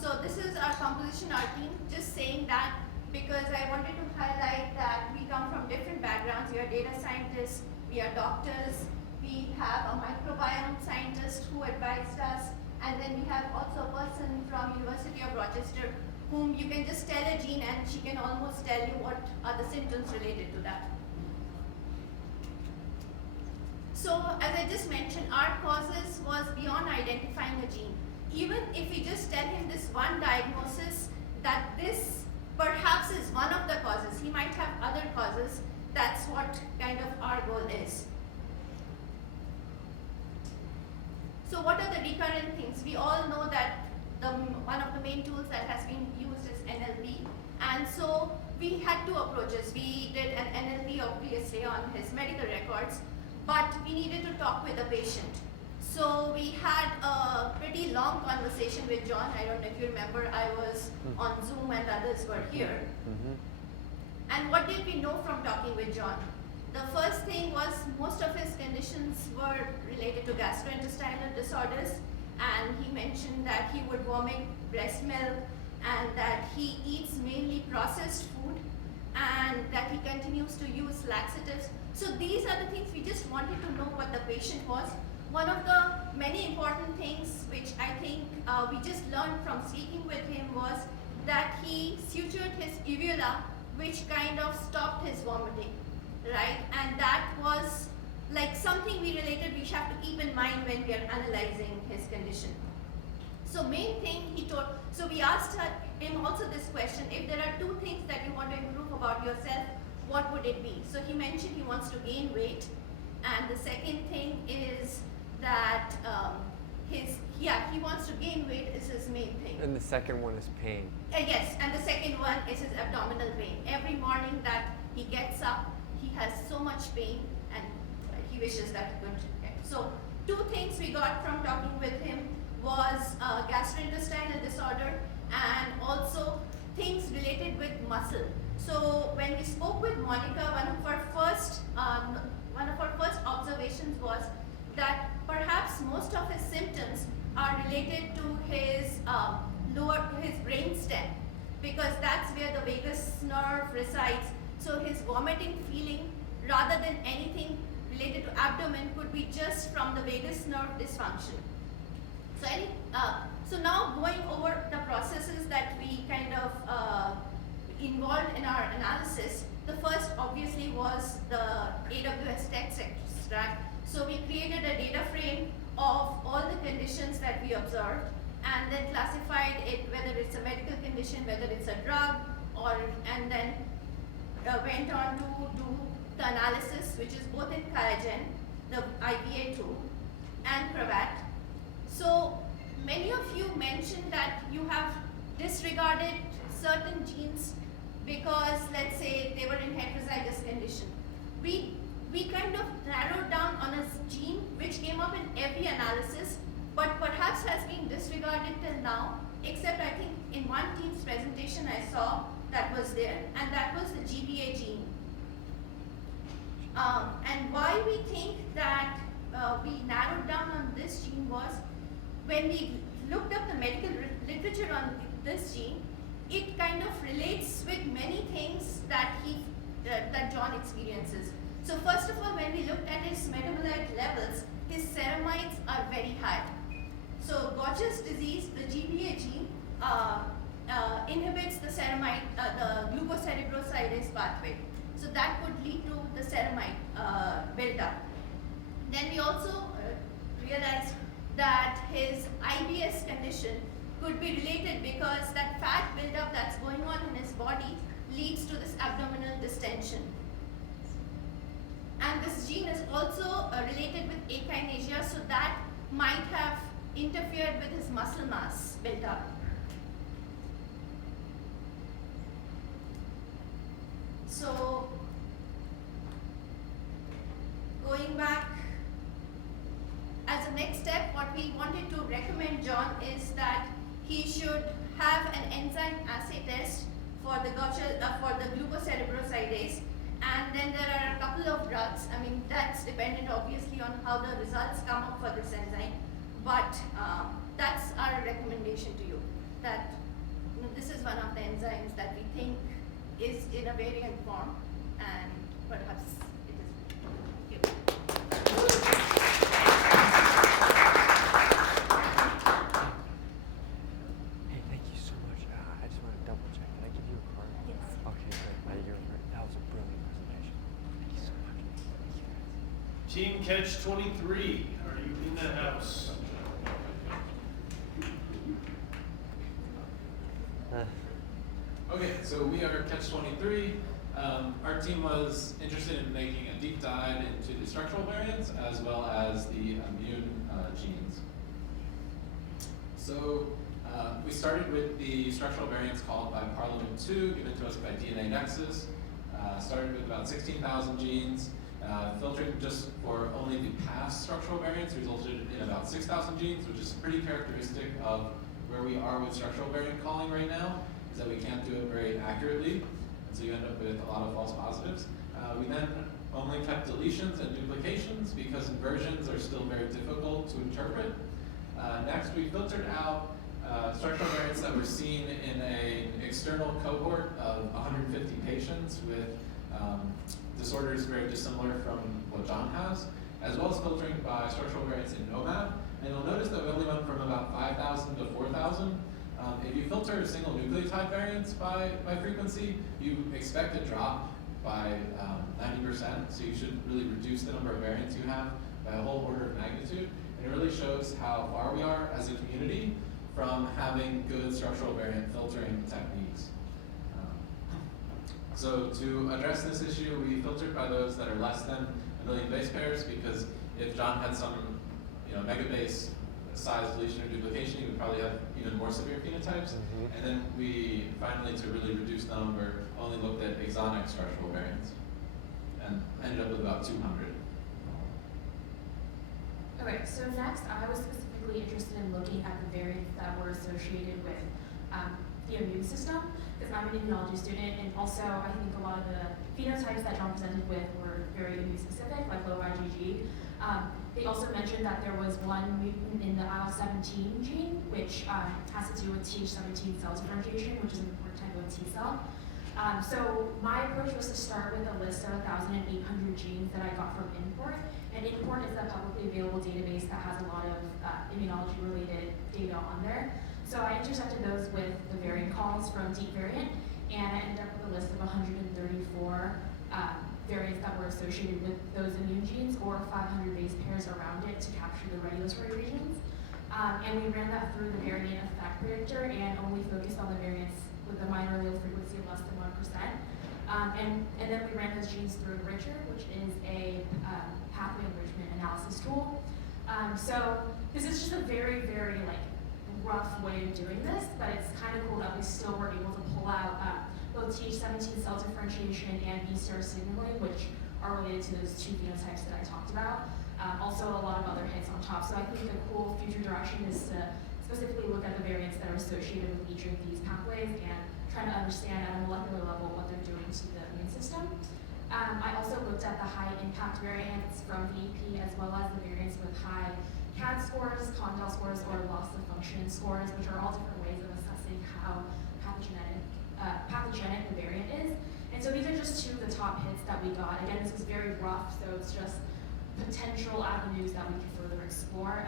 So this is our composition, our team, just saying that because I wanted to highlight that we come from different backgrounds. We are data scientists, we are doctors, we have a microbiome scientist who advised us, and then we have also a person from University of Rochester whom you can just tell a gene and she can almost tell you what are the symptoms related to that. So as I just mentioned, our causes was beyond identifying a gene. Even if we just tell him this one diagnosis, that this perhaps is one of the causes, he might have other causes, that's what kind of our goal is. So what are the recurrent things? We all know that one of the main tools that has been used is NLP. And so we had two approaches. We did an NLP obviously on his medical records, but we needed to talk with the patient. So we had a pretty long conversation with John. I don't know if you remember, I was on Zoom and others were here. And what did we know from talking with John? The first thing was most of his conditions were related to gastrointestinal disorders, and he mentioned that he would vomit breast milk and that he eats mainly processed food and that he continues to use laxatives. So these are the things we just wanted to know what the patient was. One of the many important things which I think we just learned from speaking with him was that he sutured his uvula, which kind of stopped his vomiting, right? And that was like something we related, we have to keep in mind when we are analyzing his condition. So main thing he told, so we asked him also this question, if there are two things that you want to improve about yourself, what would it be? So he mentioned he wants to gain weight, and the second thing is that he wants to gain weight is his main thing. And the second one is pain. Yes, and the second one is his abdominal pain. Every morning that he gets up, he has so much pain, and he wishes that he could. Okay. So 2 things we got from talking with him was gastrointestinal disorder and also things related with muscle. So when we spoke with Monica, one of our first observations was that perhaps most of his symptoms are related to his his brain stem, because that's where the vagus nerve resides. So his vomiting feeling, rather than anything related to abdomen, could be just from the vagus nerve dysfunction. So now going over the processes that we kind of involved in our analysis, the first obviously was the AWS text extract. So we created a data frame of all the conditions that we observed and then classified it, whether it's a medical condition, whether it's a drug, and then went on to do the analysis, which is both in QIAGEN, the IPA tool, and Cravat. So many of you mentioned that you have disregarded certain genes because, let's say, they were in heterozygous condition. We kind of narrowed down on a gene which came up in every analysis, but perhaps has been disregarded till now, except I think in one team's presentation I saw that was there, and that was the GBA gene. And why we think that we narrowed down on this gene was when we looked up the medical literature on this gene, it kind of relates with many things that that John experiences. So first of all, when we looked at his metabolite levels, his ceramides are very high. So Gaucher's disease, the GBA gene, inhibits the ceramide, the glucocerebrosidase pathway. So that could lead to the ceramide buildup. Then we also realized that his IBS condition could be related because that fat buildup that's going on in his body leads to this abdominal distension. And this gene is also related with akinesia, so that might have interfered with his muscle mass buildup. So, going back, as a next step, what we wanted to recommend John is that he should have an enzyme assay test for the glucocerebrosidase, and then there are a couple of drugs. I mean, that's dependent obviously on how the results come up for this enzyme, but that's our recommendation to you, that this is one of the enzymes that we think is in a variant form, and perhaps it is. Thank you. Hey, thank you so much. I just want to double check. Did I give you a card? Yes. Okay, great. You're right. That was a brilliant presentation. Thank you so much. Thank you guys. Team Catch 23, are you in the house? Okay, so we are Catch 23. Our team was interested in making a deep dive into the structural variants as well as the immune genes. So We started with the structural variants called by Parliament 2, given to us by DNA Nexus. Started with about 16,000 genes. Filtering just for only the past structural variants resulted in about 6,000 genes, which is pretty characteristic of where we are with structural variant calling right now, is that we can't do it very accurately, and so you end up with a lot of false positives. We then only kept deletions and duplications because inversions are still very difficult to interpret. Next, we filtered out structural variants that were seen in an external cohort of 150 patients with disorders very dissimilar from what John has, as well as filtering by structural variants in NOMAD. And you'll notice that we only went from about 5,000 to 4,000. If you filter single nucleotide variants by frequency, you expect a drop by 90%, so you should really reduce the number of variants you have by a whole order of magnitude. And it really shows how far we are as a community from having good structural variant filtering techniques. So to address this issue, we filtered by those that are less than 1 million base pairs, because if John had some megabase size deletion or duplication, he would probably have even more severe phenotypes. And then we finally, to really reduce the number, only looked at exonic structural variants and ended up with about 200. Okay, so next I was specifically interested in looking at the variants that were associated with the immune system, because I'm an immunology student, and also I think a lot of the phenotypes that John presented with were very immune specific, like low IgG. They also mentioned that there was one mutant in the IL-17 gene, which has to do with Th17 cell differentiation, which is an important type of T cell. So my approach was to start with a list of 1,800 genes that I got from IMPORT. And IMPORT is a publicly available database that has a lot of immunology-related data on there. So I intersected those with the variant calls from Deep Variant, and I ended up with a list of 134 variants that were associated with those immune genes, or 500 base pairs around it to capture the regulatory regions. And we ran that through the variant effect predictor and only focused on the variants with a minor allele frequency of less than 1%. And then we ran those genes through Enricher, which is a pathway enrichment analysis tool. So this is just a very, very rough way of doing this, but it's kind of cool that we still were able to pull out both Th17 cell differentiation and B-star signaling, which are related to those two phenotypes that I talked about. Also a lot of other hits on top. So I think a cool future direction is to specifically look at the variants that are associated with each of these pathways and try to understand at a molecular level what they're doing to the immune system. I also looked at the high impact variants from VEP, as well as the variants with high CAD scores, Condell scores, or loss of function scores, which are all different ways of assessing how pathogenic the variant is. And so these are just two of the top hits that we got. Again, this is very rough, so it's just potential avenues that we can further explore.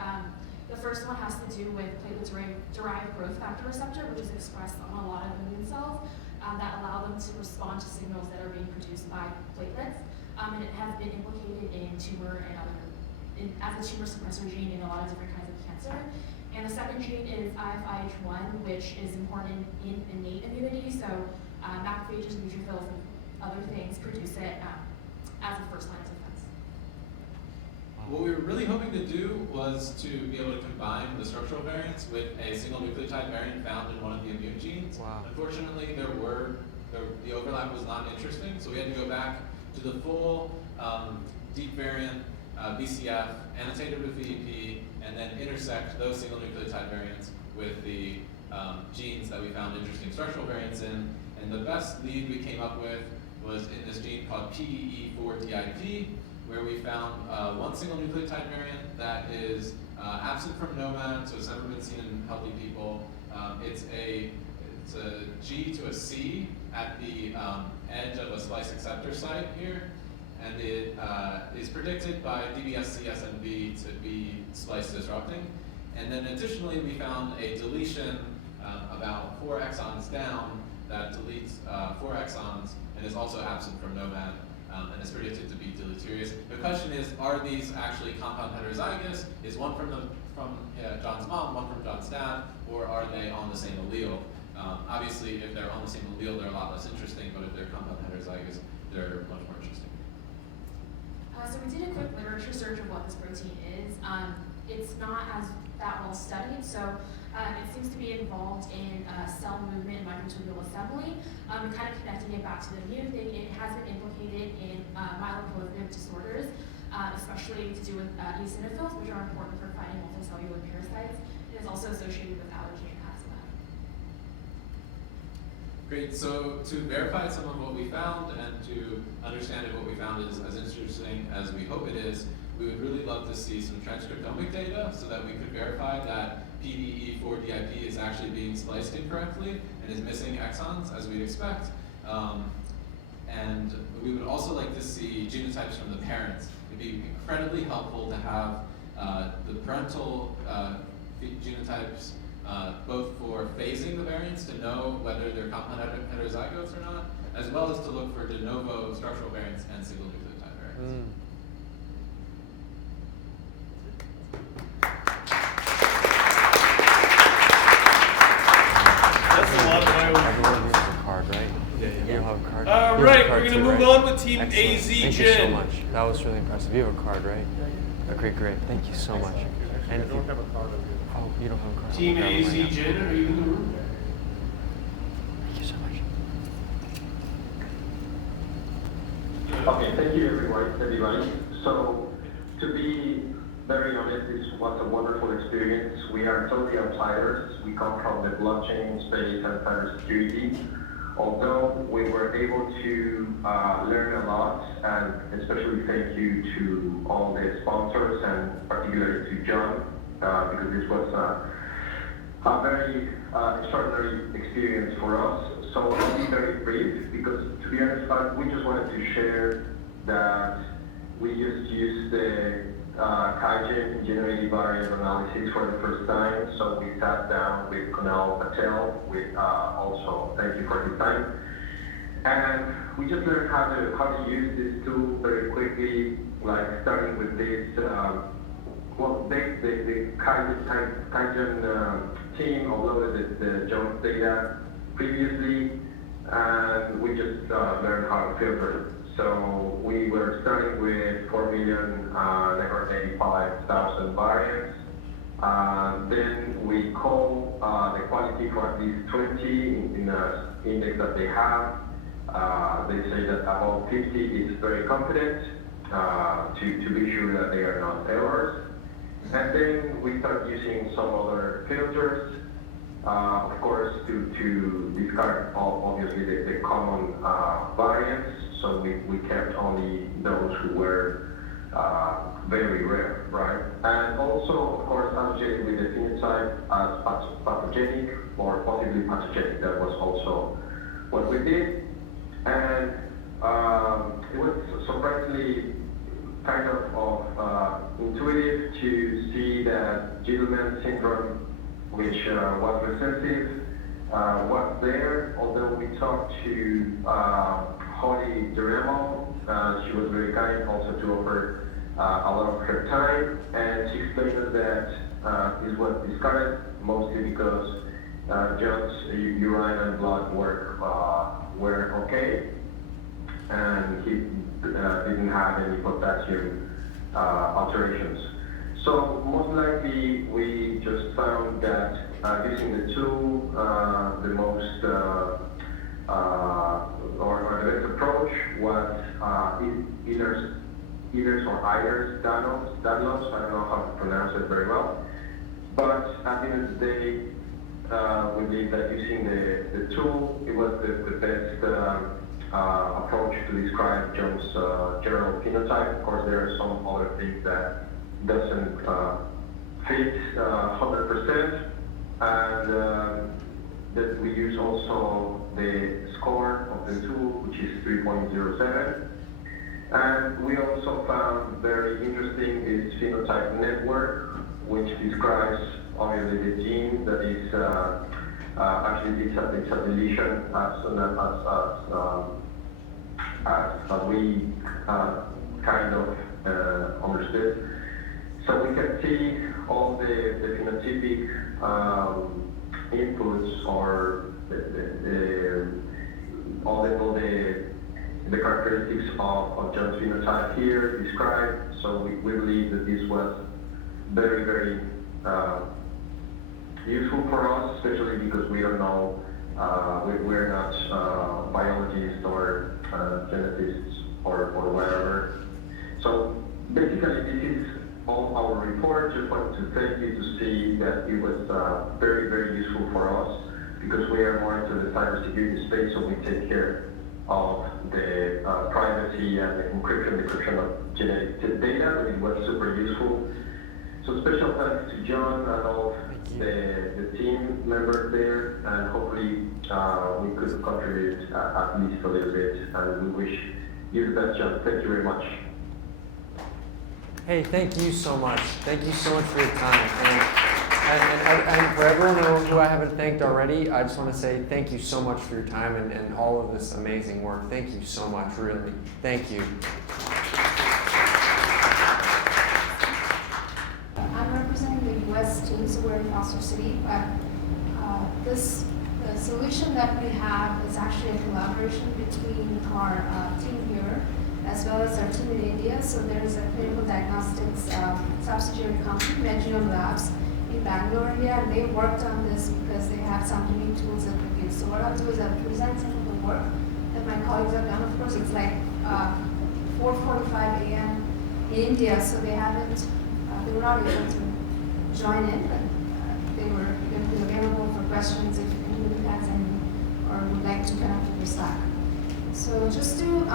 The first one has to do with platelet-derived growth factor receptor, which is expressed on a lot of immune cells that allow them to respond to signals that are being produced by platelets. And it has been implicated in tumor and as a tumor suppressor gene in a lot of different kinds of cancer. And the second gene is IFIH1, which is important in innate immunity. So macrophages, neutrophils, and other things produce it as a first line of defense. What we were really hoping to do was to be able to combine the structural variants with a single nucleotide variant found in one of the immune genes. Wow. Unfortunately, the overlap was not interesting, so we had to go back to the full deep variant BCF annotated with VEP, and then intersect those single nucleotide variants with the genes that we found interesting structural variants in. And the best lead we came up with was in this gene called PDE4-DIP, where we found one single nucleotide variant that is absent from NOMAD, so it's never been seen in healthy people. It's a G to a C at the edge of a splice acceptor site here, and it is predicted by DBSC-SNV to be splice disrupting. And then additionally, we found a deletion about 4 exons down that deletes 4 exons and is also absent from NOMAD and is predicted to be deleterious. The question is, are these actually compound heterozygous? Is one from John's mom, one from John's dad, or are they on the same allele? Obviously, if they're on the same allele, they're a lot less interesting, but if they're compound heterozygous, they're much more interesting. So we did a quick literature search of what this protein is. It's not that well studied, so It seems to be involved in cell movement and microtubule assembly. Kind of connecting it back to the immune thing, it has been implicated in myeloproliferative disorders, especially to do with eosinophils, which are important for fighting multicellular parasites. It is also associated with allergy and asthma. Great, so to verify some of what we found and to understand if what we found is as interesting as we hope it is, we would really love to see some transcriptomic data so that we could verify that PDE4-DIP is actually being spliced incorrectly and is missing exons as we'd expect. And we would also like to see genotypes from the parents. It'd be incredibly helpful to have the parental genotypes both for phasing the variants to know whether they're compound heterozygotes or not, as well as to look for de novo structural variants and single nucleotide variants. That's a lot of Everyone here has a card, right? Yeah. You have a card? All You have a right, card we're too, gonna move right? on with Team Excellent. AZ Thank you so Gen. much. That was really impressive. You have a card, right? Okay, great. Thank you so much. And I don't have a card. Oh, you don't have a card. Team I'll grab it right AZ now. Gen, are you in the room? Thank you so much. Okay, thank you everybody. So, to be very honest, this was a wonderful experience. We are totally outsiders. We come from the blockchain space and cybersecurity. Although we were able to learn a lot, and especially thank you to all the sponsors and particularly to John, because this was a very extraordinary experience for us. So I'll be very brief because, to be honest, we just wanted to share that we just used the Kaizen generative variant analysis for the first time. So we sat down with Kunal Patel, also thank you for his time. And we just learned how to use this tool very quickly, like starting with this, the Kaizen team uploaded the Jones data previously, and we just learned how to filter. So we were starting with 4,985,000 variants. Then we call the quality for at least 20 in the index that they have. They say that about 50 is very confident to be sure that they are not errors. And then we start using some other filters, of course, to discard obviously the common variants. So we kept only those who were very rare, right? And also, of course, associated with the phenotype as pathogenic or possibly pathogenic. That was also what we did. And it was surprisingly kind of intuitive to see that Gentleman syndrome, which was recessive, was there. Although we talked to Holly Duremo, she was very kind also to offer a lot of her time, and she explained us that this was discarded mostly because John's urine and blood work were okay, and he didn't have any potassium alterations. So most likely we just found that using the tool, the most or the best approach was either or either Danlos, I don't know how to pronounce it very well. But at the end of the day, we believe that using the tool, it was the best approach to describe John's general phenotype. Of course, there are some other things that doesn't fit 100%, and that we use also the score of the tool, which is 3.07. And we also found very interesting this phenotype network, which describes obviously the gene that is actually it's a deletion as soon as we kind of understood. So we can see all the phenotypic inputs or all the characteristics of John's phenotype here described. So we believe that this was very, very useful for us, especially because we don't know, we're not biologists or geneticists or whatever. So basically, this is all our report. Just wanted to thank you to see that it was very, very useful for us because we are more into the cybersecurity space, so we take care of the privacy and the decryption of genetic data, but it was super useful. So special thanks to John and all the team members there, and hopefully we could contribute at least a little bit, and we wish you the best, John. Thank you very much. Hey, thank you so much. Thank you so much for your time. And for everyone who I haven't thanked already, I just want to say thank you so much for your time and all of this amazing work. Thank you so much, really. Thank you. I'm representing the U.S. team, so we're in Foster City, but the solution that we have is actually a collaboration between our team here as well as our team in India. So there's a clinical diagnostics subsidiary company, MedGenome Labs, in Bangalore here, and they worked on this because they have some unique tools that we use. So what I'll do is I'll present some of the work that my colleagues have done. Of course, it's like 4:45 a.m. in India, so they were not able to join in, but they will be available for questions if anybody has any or would like to connect with their Slack. So just to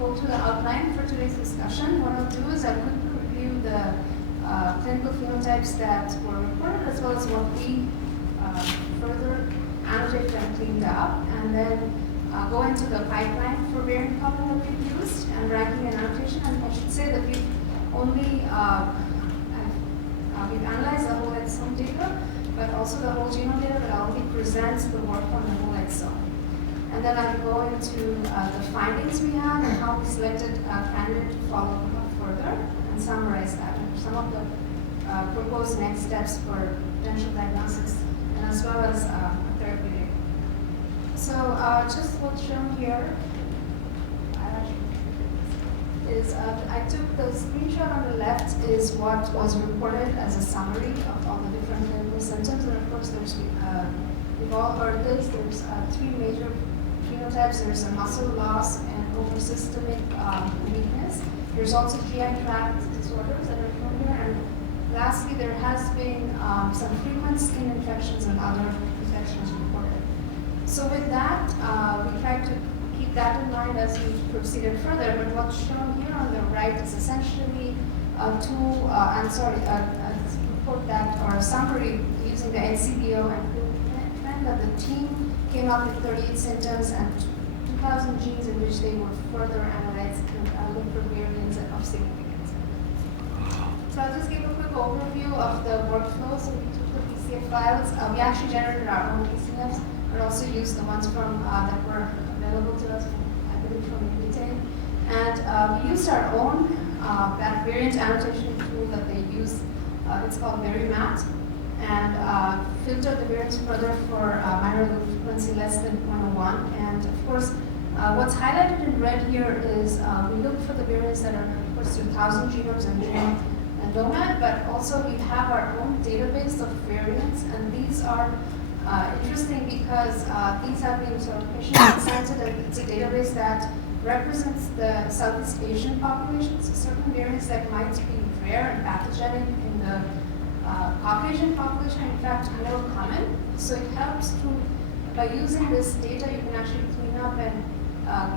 go through the outline for today's discussion, what I'll do is I'll quickly review the clinical phenotypes that were reported as well as what we further annotated and cleaned up, and then go into the pipeline for variant coupling that we've used and ranking and annotation. And I should say that we've only we've analyzed the whole exome data, but also the whole genome data, but I'll only present the work on the whole exome. And then I'll go into the findings we have and how we selected a candidate to follow up further and summarize that. And some of the proposed next steps for potential diagnostics and as well as therapeutic. So just what's shown here is I took the screenshot on the left is what was reported as a summary of all the different clinical symptoms. And of course, we've all heard this. There's three major phenotypes. There's a muscle loss and over-systemic weakness. There's also GI tract disorders that are shown here. And lastly, there has been some frequent skin infections and other infections reported. So with that, we tried to keep that in mind as we proceeded further. But what's shown here on the right is essentially a report that, or a summary using the NCBO and trend that the team came up with 38 symptoms and 2,000 genes in which they were further analyzed and looked for variants of significance. So I'll just give a quick overview of the workflow. So we took the PCF files. We actually generated our own PCFs, but also used the ones from that were available to us, I believe, from Invitae. And we used our own that variant annotation tool that they use. It's called VeriMat, and filtered the variants further for minor allele frequency less than 0.01. And of course, what's highlighted in red here is we look for the variants that are close to 1,000 genomes and genome and DOMAD, but also we have our own database of variants, and these are interesting because these have been sort of patient-centered, and it's a database that represents the Southeast Asian populations. So certain variants that might be rare and pathogenic in the Caucasian population, in fact, more common. So it helps by using this data, you can actually clean up and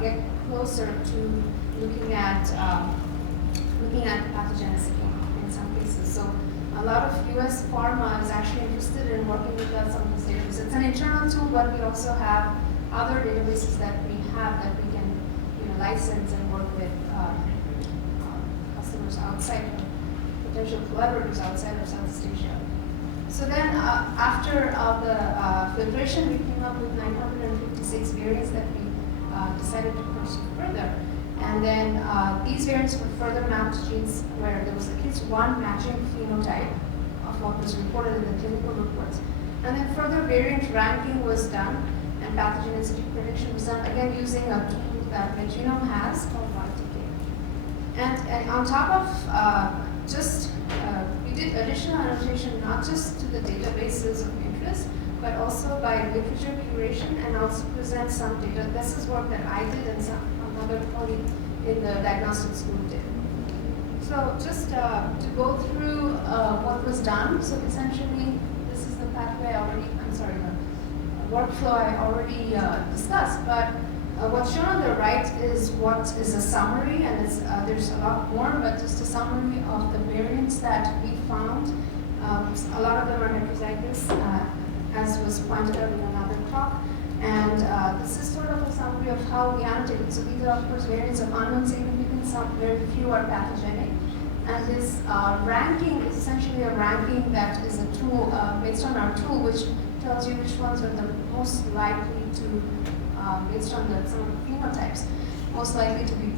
get closer to looking at pathogenicity in some cases. So a lot of US pharma is actually interested in working with us on this database. It's an internal tool, but we also have other databases that we have that we can license and work with customers outside, potential collaborators outside of Southeast Asia. So then after the filtration, we came up with 956 variants that we decided to pursue further. And then these variants were further mapped to genes where there was at least one matching phenotype of what was reported in the clinical reports. And then further variant ranking was done, and pathogenicity prediction was done, again using a tool that MedGenome has called YTK. And on top of we did additional annotation not just to the databases of interest, but also by literature curation, and also present some data. This is work that I did and some another colleague in the diagnostics group did. So just to go through what was done. So essentially, this is the pathway the workflow I already discussed, but what's shown on the right is what is a summary, and there's a lot more, but just a summary of the variants that we found. A lot of them are heterozygous, as was pointed out in another talk. And this is sort of a summary of how we annotated. So these are, of course, variants of unknown significance, some very few are pathogenic. And this ranking is essentially a ranking that is a tool based on our tool, which tells you which ones are the most likely to, based on some of the phenotypes, most likely to be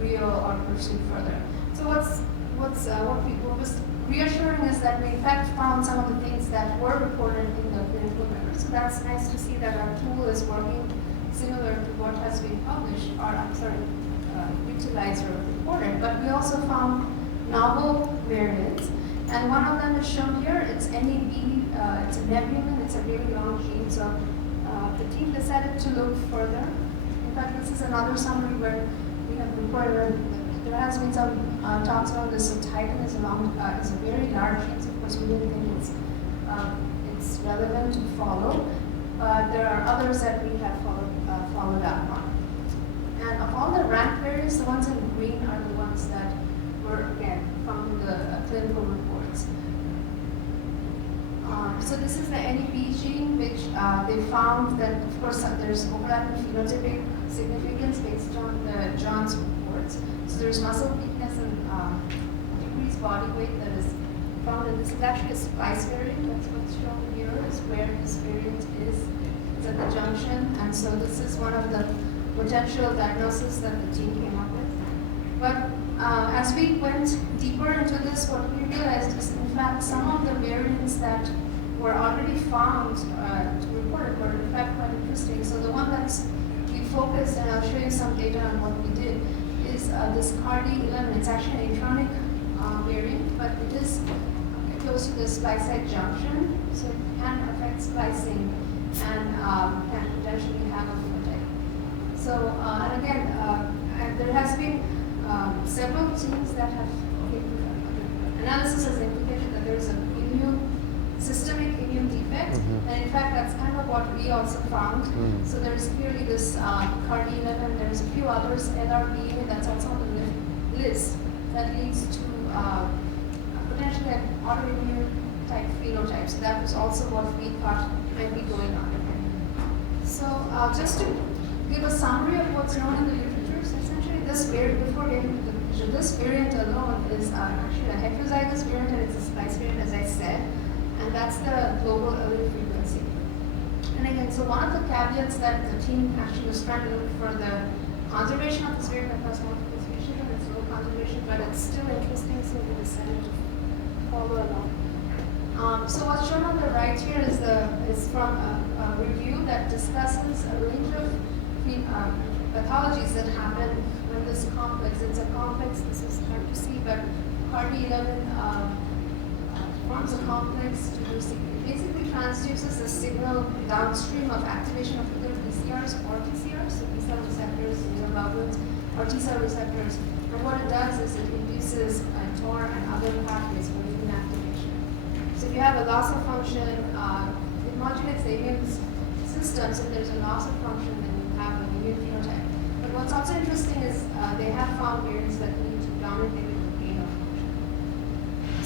real or pursued further. So what was reassuring is that we in fact found some of the things that were reported in the clinical record. So that's nice to see that our tool is working similar to what has been published, or utilized or reported. But we also found novel variants, and one of them is shown here. It's NEB, it's a nebumin, it's a really long gene, so the team decided to look further. In fact, this is another summary where we have reported there has been some talks about this. So Titan is a very large gene, so of course we didn't think it's relevant to follow, but there are others that we have followed up on. And of all the rank variants, the ones in green are the ones that were, again, found in the clinical reports. So this is the NEB gene, which they found that, of course, there's overlapping phenotypic significance based on the John's reports. So there's muscle weakness and decreased body weight that is found, and this is actually a splice variant. That's what's shown here, is where this variant is. It's at the junction, and so this is one of the potential diagnoses that the team came up with. But as we went deeper into this, what we realized is, in fact, some of the variants that were already found reported were in fact quite interesting. So the one that's we focused, and I'll show you some data on what we did, is this CARD11. It's actually an intronic variant, but it is close to the splice site junction, so it can affect splicing and can potentially have a phenotype. So, and again, there has been several genes that have analysis has indicated that there is a systemic immune defect, and in fact that's kind of what we also found. So there is clearly this CARD11, there's a few others, LRBA, that's also on the list, that leads to potentially an autoimmune type phenotype. So that was also what we thought might be going on. So just to give a summary of what's known in the literature, so essentially this variant, before getting to the picture, this variant alone is actually a heterozygous variant, and it's a splice variant, as I said, and that's the global allele frequency. And again, so one of the caveats that the team actually was trying to look for the conservation of this variant across multiple species, and it's low conservation, but it's still interesting, so we decided to follow along. So what's shown on the right here is from a review that discusses a range of pathologies that happen when this complex, it's a complex, this is hard to see, but CARD11 forms a complex to basically transduces a signal downstream of activation of either BCRs or TCRs, so B cell receptors, immunoglobulins, or T cell receptors. And what it does is it induces TOR and other pathways for immune activation. So if you have a loss of function, it modulates the immune system, so there's a loss of function, then you have an immune phenotype. But what's also interesting is they have found variants that lead to dominant gain of function.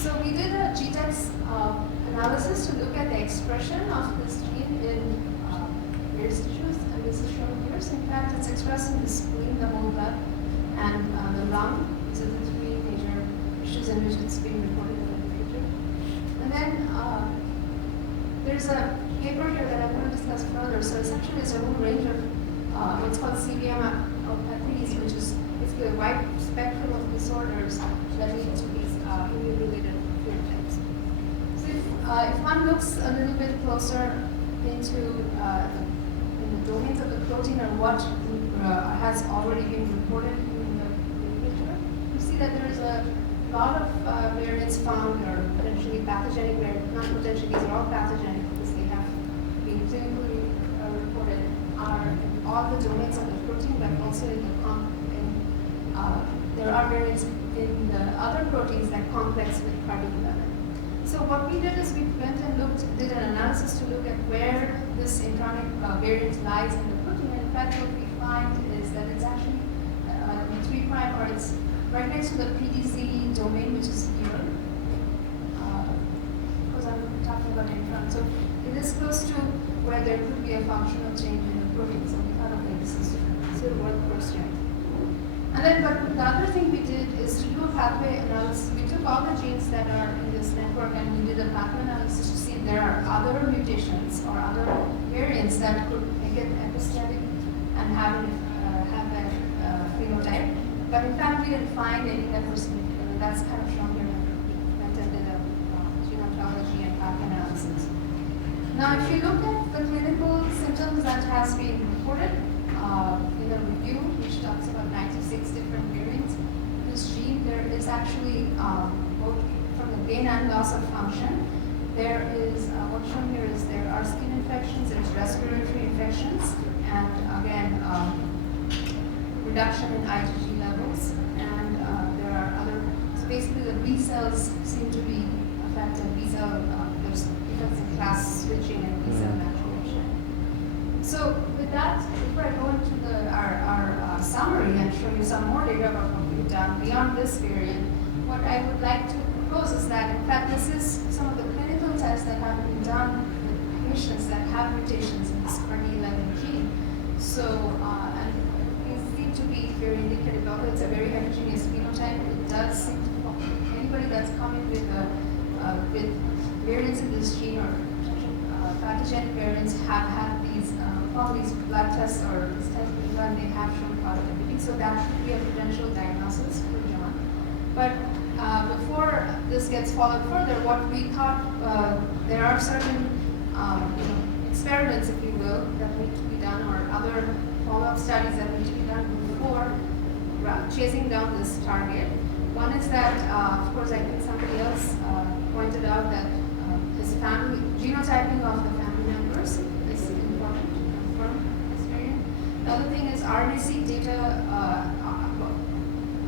So we did a GTEx analysis to look at the expression of this gene in various tissues, and this is shown here. So in fact, it's expressed in the spleen, the whole blood, and the lung. These are the three major tissues in which it's being reported in the literature. And then there's a paper here that I'm going to discuss further. So essentially, there's a whole range of what's called CBMopathies, which is basically a wide spectrum of disorders that lead to these immune-related phenotypes. So if one looks a little bit closer into in the domains of the protein, or what has already been reported in the literature, you see that there is a a lot of variants found are potentially pathogenic, not potentially, these are all pathogenic because they have been clinically reported, are in all the domains of the protein, but also in the there are variants in the other proteins like complex with cardiovulin. So what we did is we went and did an analysis to look at where this intronic variant lies in the protein. And in fact, what we find is that it's actually 3' or it's right next to the PDZ domain, which is here. Because I'm talking about intron. So it is close to where there could be a functional change in the protein. So we thought, okay, this is worth pursuing. And then, but the other thing we did is to do a pathway analysis. We took all the genes that are in this network and we did a pathway analysis to see if there are other mutations or other variants that could make it epistatic and have a phenotype. But in fact, we didn't find any that were significant. That's kind of shown here when we went and did a gene ontology and pathway analysis. Now, if you look at the clinical symptoms that has been reported in a review, which talks about 96 different variants, this gene, there is actually both from the gain and loss of function. There is, what's shown here is there are skin infections, there's respiratory infections, and again, reduction in IgG levels, and there are other, so basically the B cells seem to be affected, B cell, there's effects in class switching and B cell maturation. So with that, before I go into our summary and show you some more data about what we've done beyond this variant, what I would like to propose is that, in fact, this is some of the clinical tests that have been done with patients that have mutations in this CARD11 gene. So, and these seem to be very indicative, although it's a very heterogeneous phenotype, it does seem to, anybody that's coming with variants in this gene or pathogenic variants have had these, all these blood tests or these tests being done, they have shown positivity. So that should be a potential diagnosis for John. But before this gets followed further, what we thought, there are certain experiments, if you will, that need to be done, or other follow-up studies that need to be done before chasing down this target. One is that, of course, I think somebody else pointed out that his family, genotyping of the family members is important to confirm this variant. The other thing is RNA-seq data,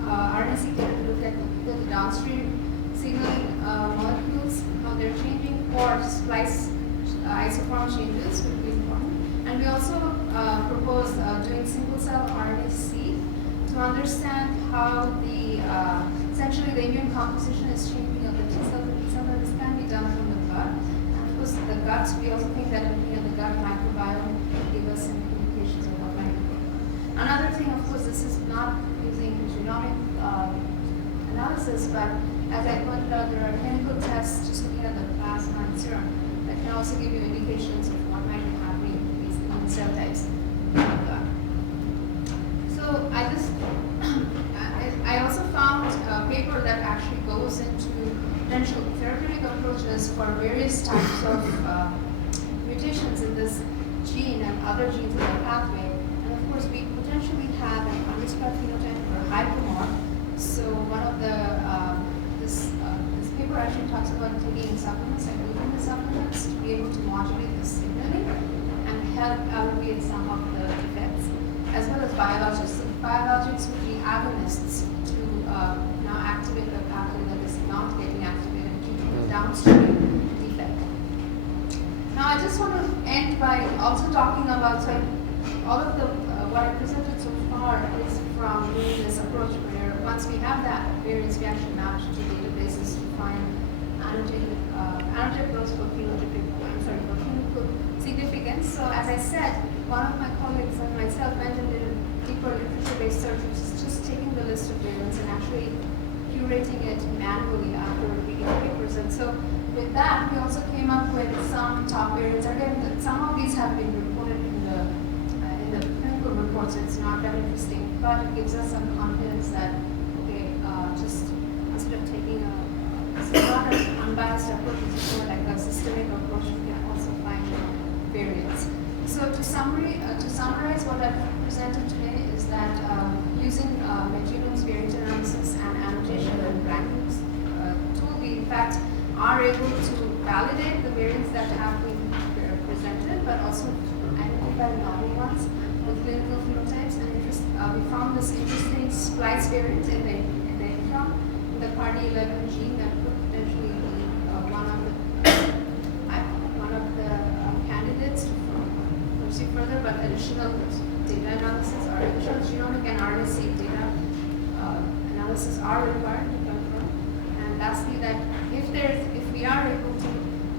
RNA-seq data to look at the downstream signaling molecules, how they're changing, or splice isoform changes would be important. And we also propose doing single-cell RNA-seq to understand how the, essentially the immune composition is changing of the T cells and B cells, and this can be done from the gut. And of course, the gut, we also think that looking at the gut microbiome will give us some indications of what might be going on. Another thing, of course, this is not using genomic analysis, but as I pointed out, there are clinical tests just looking at the plasma and serum that can also give you indications of what might be happening with these cell types in the gut. So I also found a paper that actually goes into potential therapeutic approaches for various types of mutations in this gene and other genes in the pathway. And of course, we potentially have an undescribed phenotype for hypomorph. So one of the, this paper actually talks about taking supplements and moving the supplements to be able to modulate the signaling and help alleviate some of the effects, as well as biologics. So biologics would be agonists to now activate the pathway that is not getting activated due to the downstream defect. Now I just want to end by also talking about, so all of the what I presented so far is from doing this approach where once we have that variance, we actually map to databases to find annotated rows for phenotypic, for clinical significance. So as I said, one of my colleagues and myself went and did a deeper literature-based search, which is just taking the list of variants and actually curating it manually after reading papers. And so with that, we also came up with some top variants. Again, some of these have been reported in the clinical reports. It's not that interesting, but it gives us some confidence that, okay, just instead of taking not an unbiased approach, it's more like a systemic approach, we can also find variants. So to summarize summarize what I've presented today is that using Metgenome's variant analysis and annotation and rankings tool, we in fact are able to validate the variants that have been presented, but also identify novel ones with clinical phenotypes. And we found this interesting splice variant in the intron, in the CARD11 gene that could potentially be one of the candidates to proceed further, but additional data analysis or additional genomic and RNA-seq data analysis are required to confirm. And lastly, that if we are able to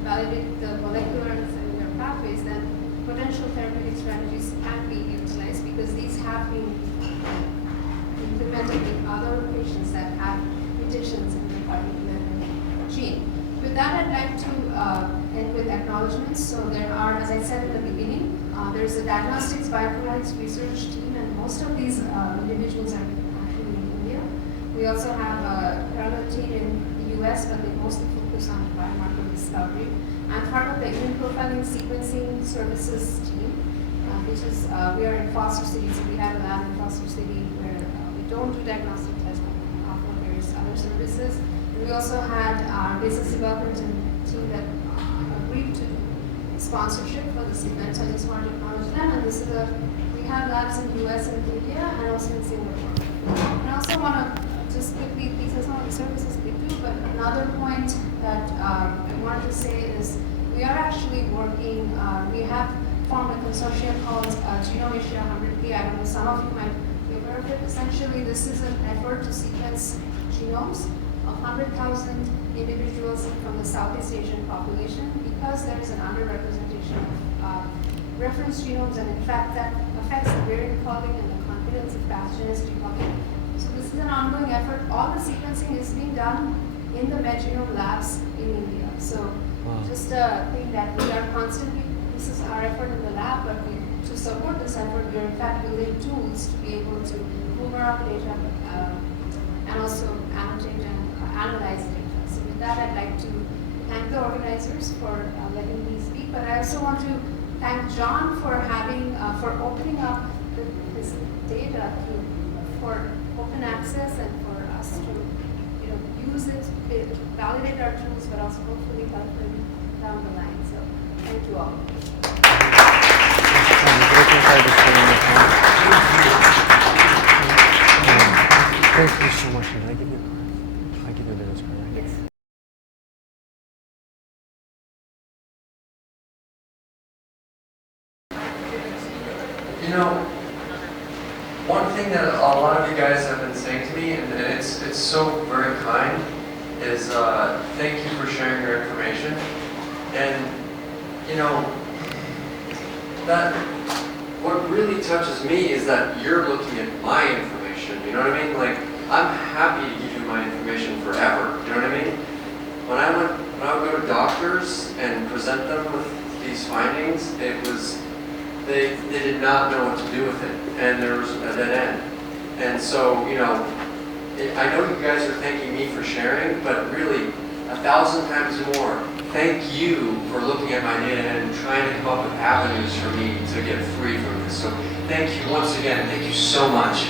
validate the molecular and cellular pathways, then potential therapeutic strategies can be utilized because these have been implemented in other patients that have mutations in the CARD11 gene. With that, I'd like to end with acknowledgements. So there are, as I said in the beginning, there's a diagnostics bioinformatics research team, and most of these individuals are actually in India. We also have a parallel team in the US, but they mostly focus on biomarker discovery. And part of the immune profiling sequencing services team, which is, we are in Foster City, so we have a lab in Foster City where we don't do diagnostic tests, but we offer various other services. And we also had our business development team that agreed to sponsorship for this event on the Smart Technology Lab, and this is we have labs in the US and India and also in Singapore. And I also want to just quickly, these are some of the services we do, but another point that I wanted to say is we are actually working, we have formed a consortium called Genome Asia 100P. I don't know, some of you might be aware of it. Essentially, this is an effort to sequence genomes of 100,000 individuals from the Southeast Asian population because there is an underrepresentation of reference genomes, and in fact that affects the variant calling and the confidence of pathogenicity calling. So this is an ongoing effort. All the sequencing is being done in the Metgenome labs in India. So just a thing that we are constantly, this is our effort in the lab, but to support this effort, we are in fact building tools to be able to move around data and also annotate and analyze data. So with that, I'd like to thank the organizers for letting me speak, but I also want to thank John for having, for opening up this data for open access and for us to use it, validate our tools, but also hopefully help them down the line. So thank you all. Thank you so much. Can I give you a card? I give you a business card, right? Yes. You know, one thing that a lot of you guys have been saying to me, and it's so very kind, is thank you for sharing your information. And you know, that what really touches me is that you're looking at my information. You know what I mean? Like, I'm happy to give you my information forever. You know what I mean? When I would go to doctors and present them with these findings, it was they did not know what to do with it, and there was a dead end. And so, you know, I know you guys are thanking me for sharing, but really 1,000 times more, thank you for looking at my data and trying to come up with avenues for me to get free from this. So thank you once again. Thank you so much.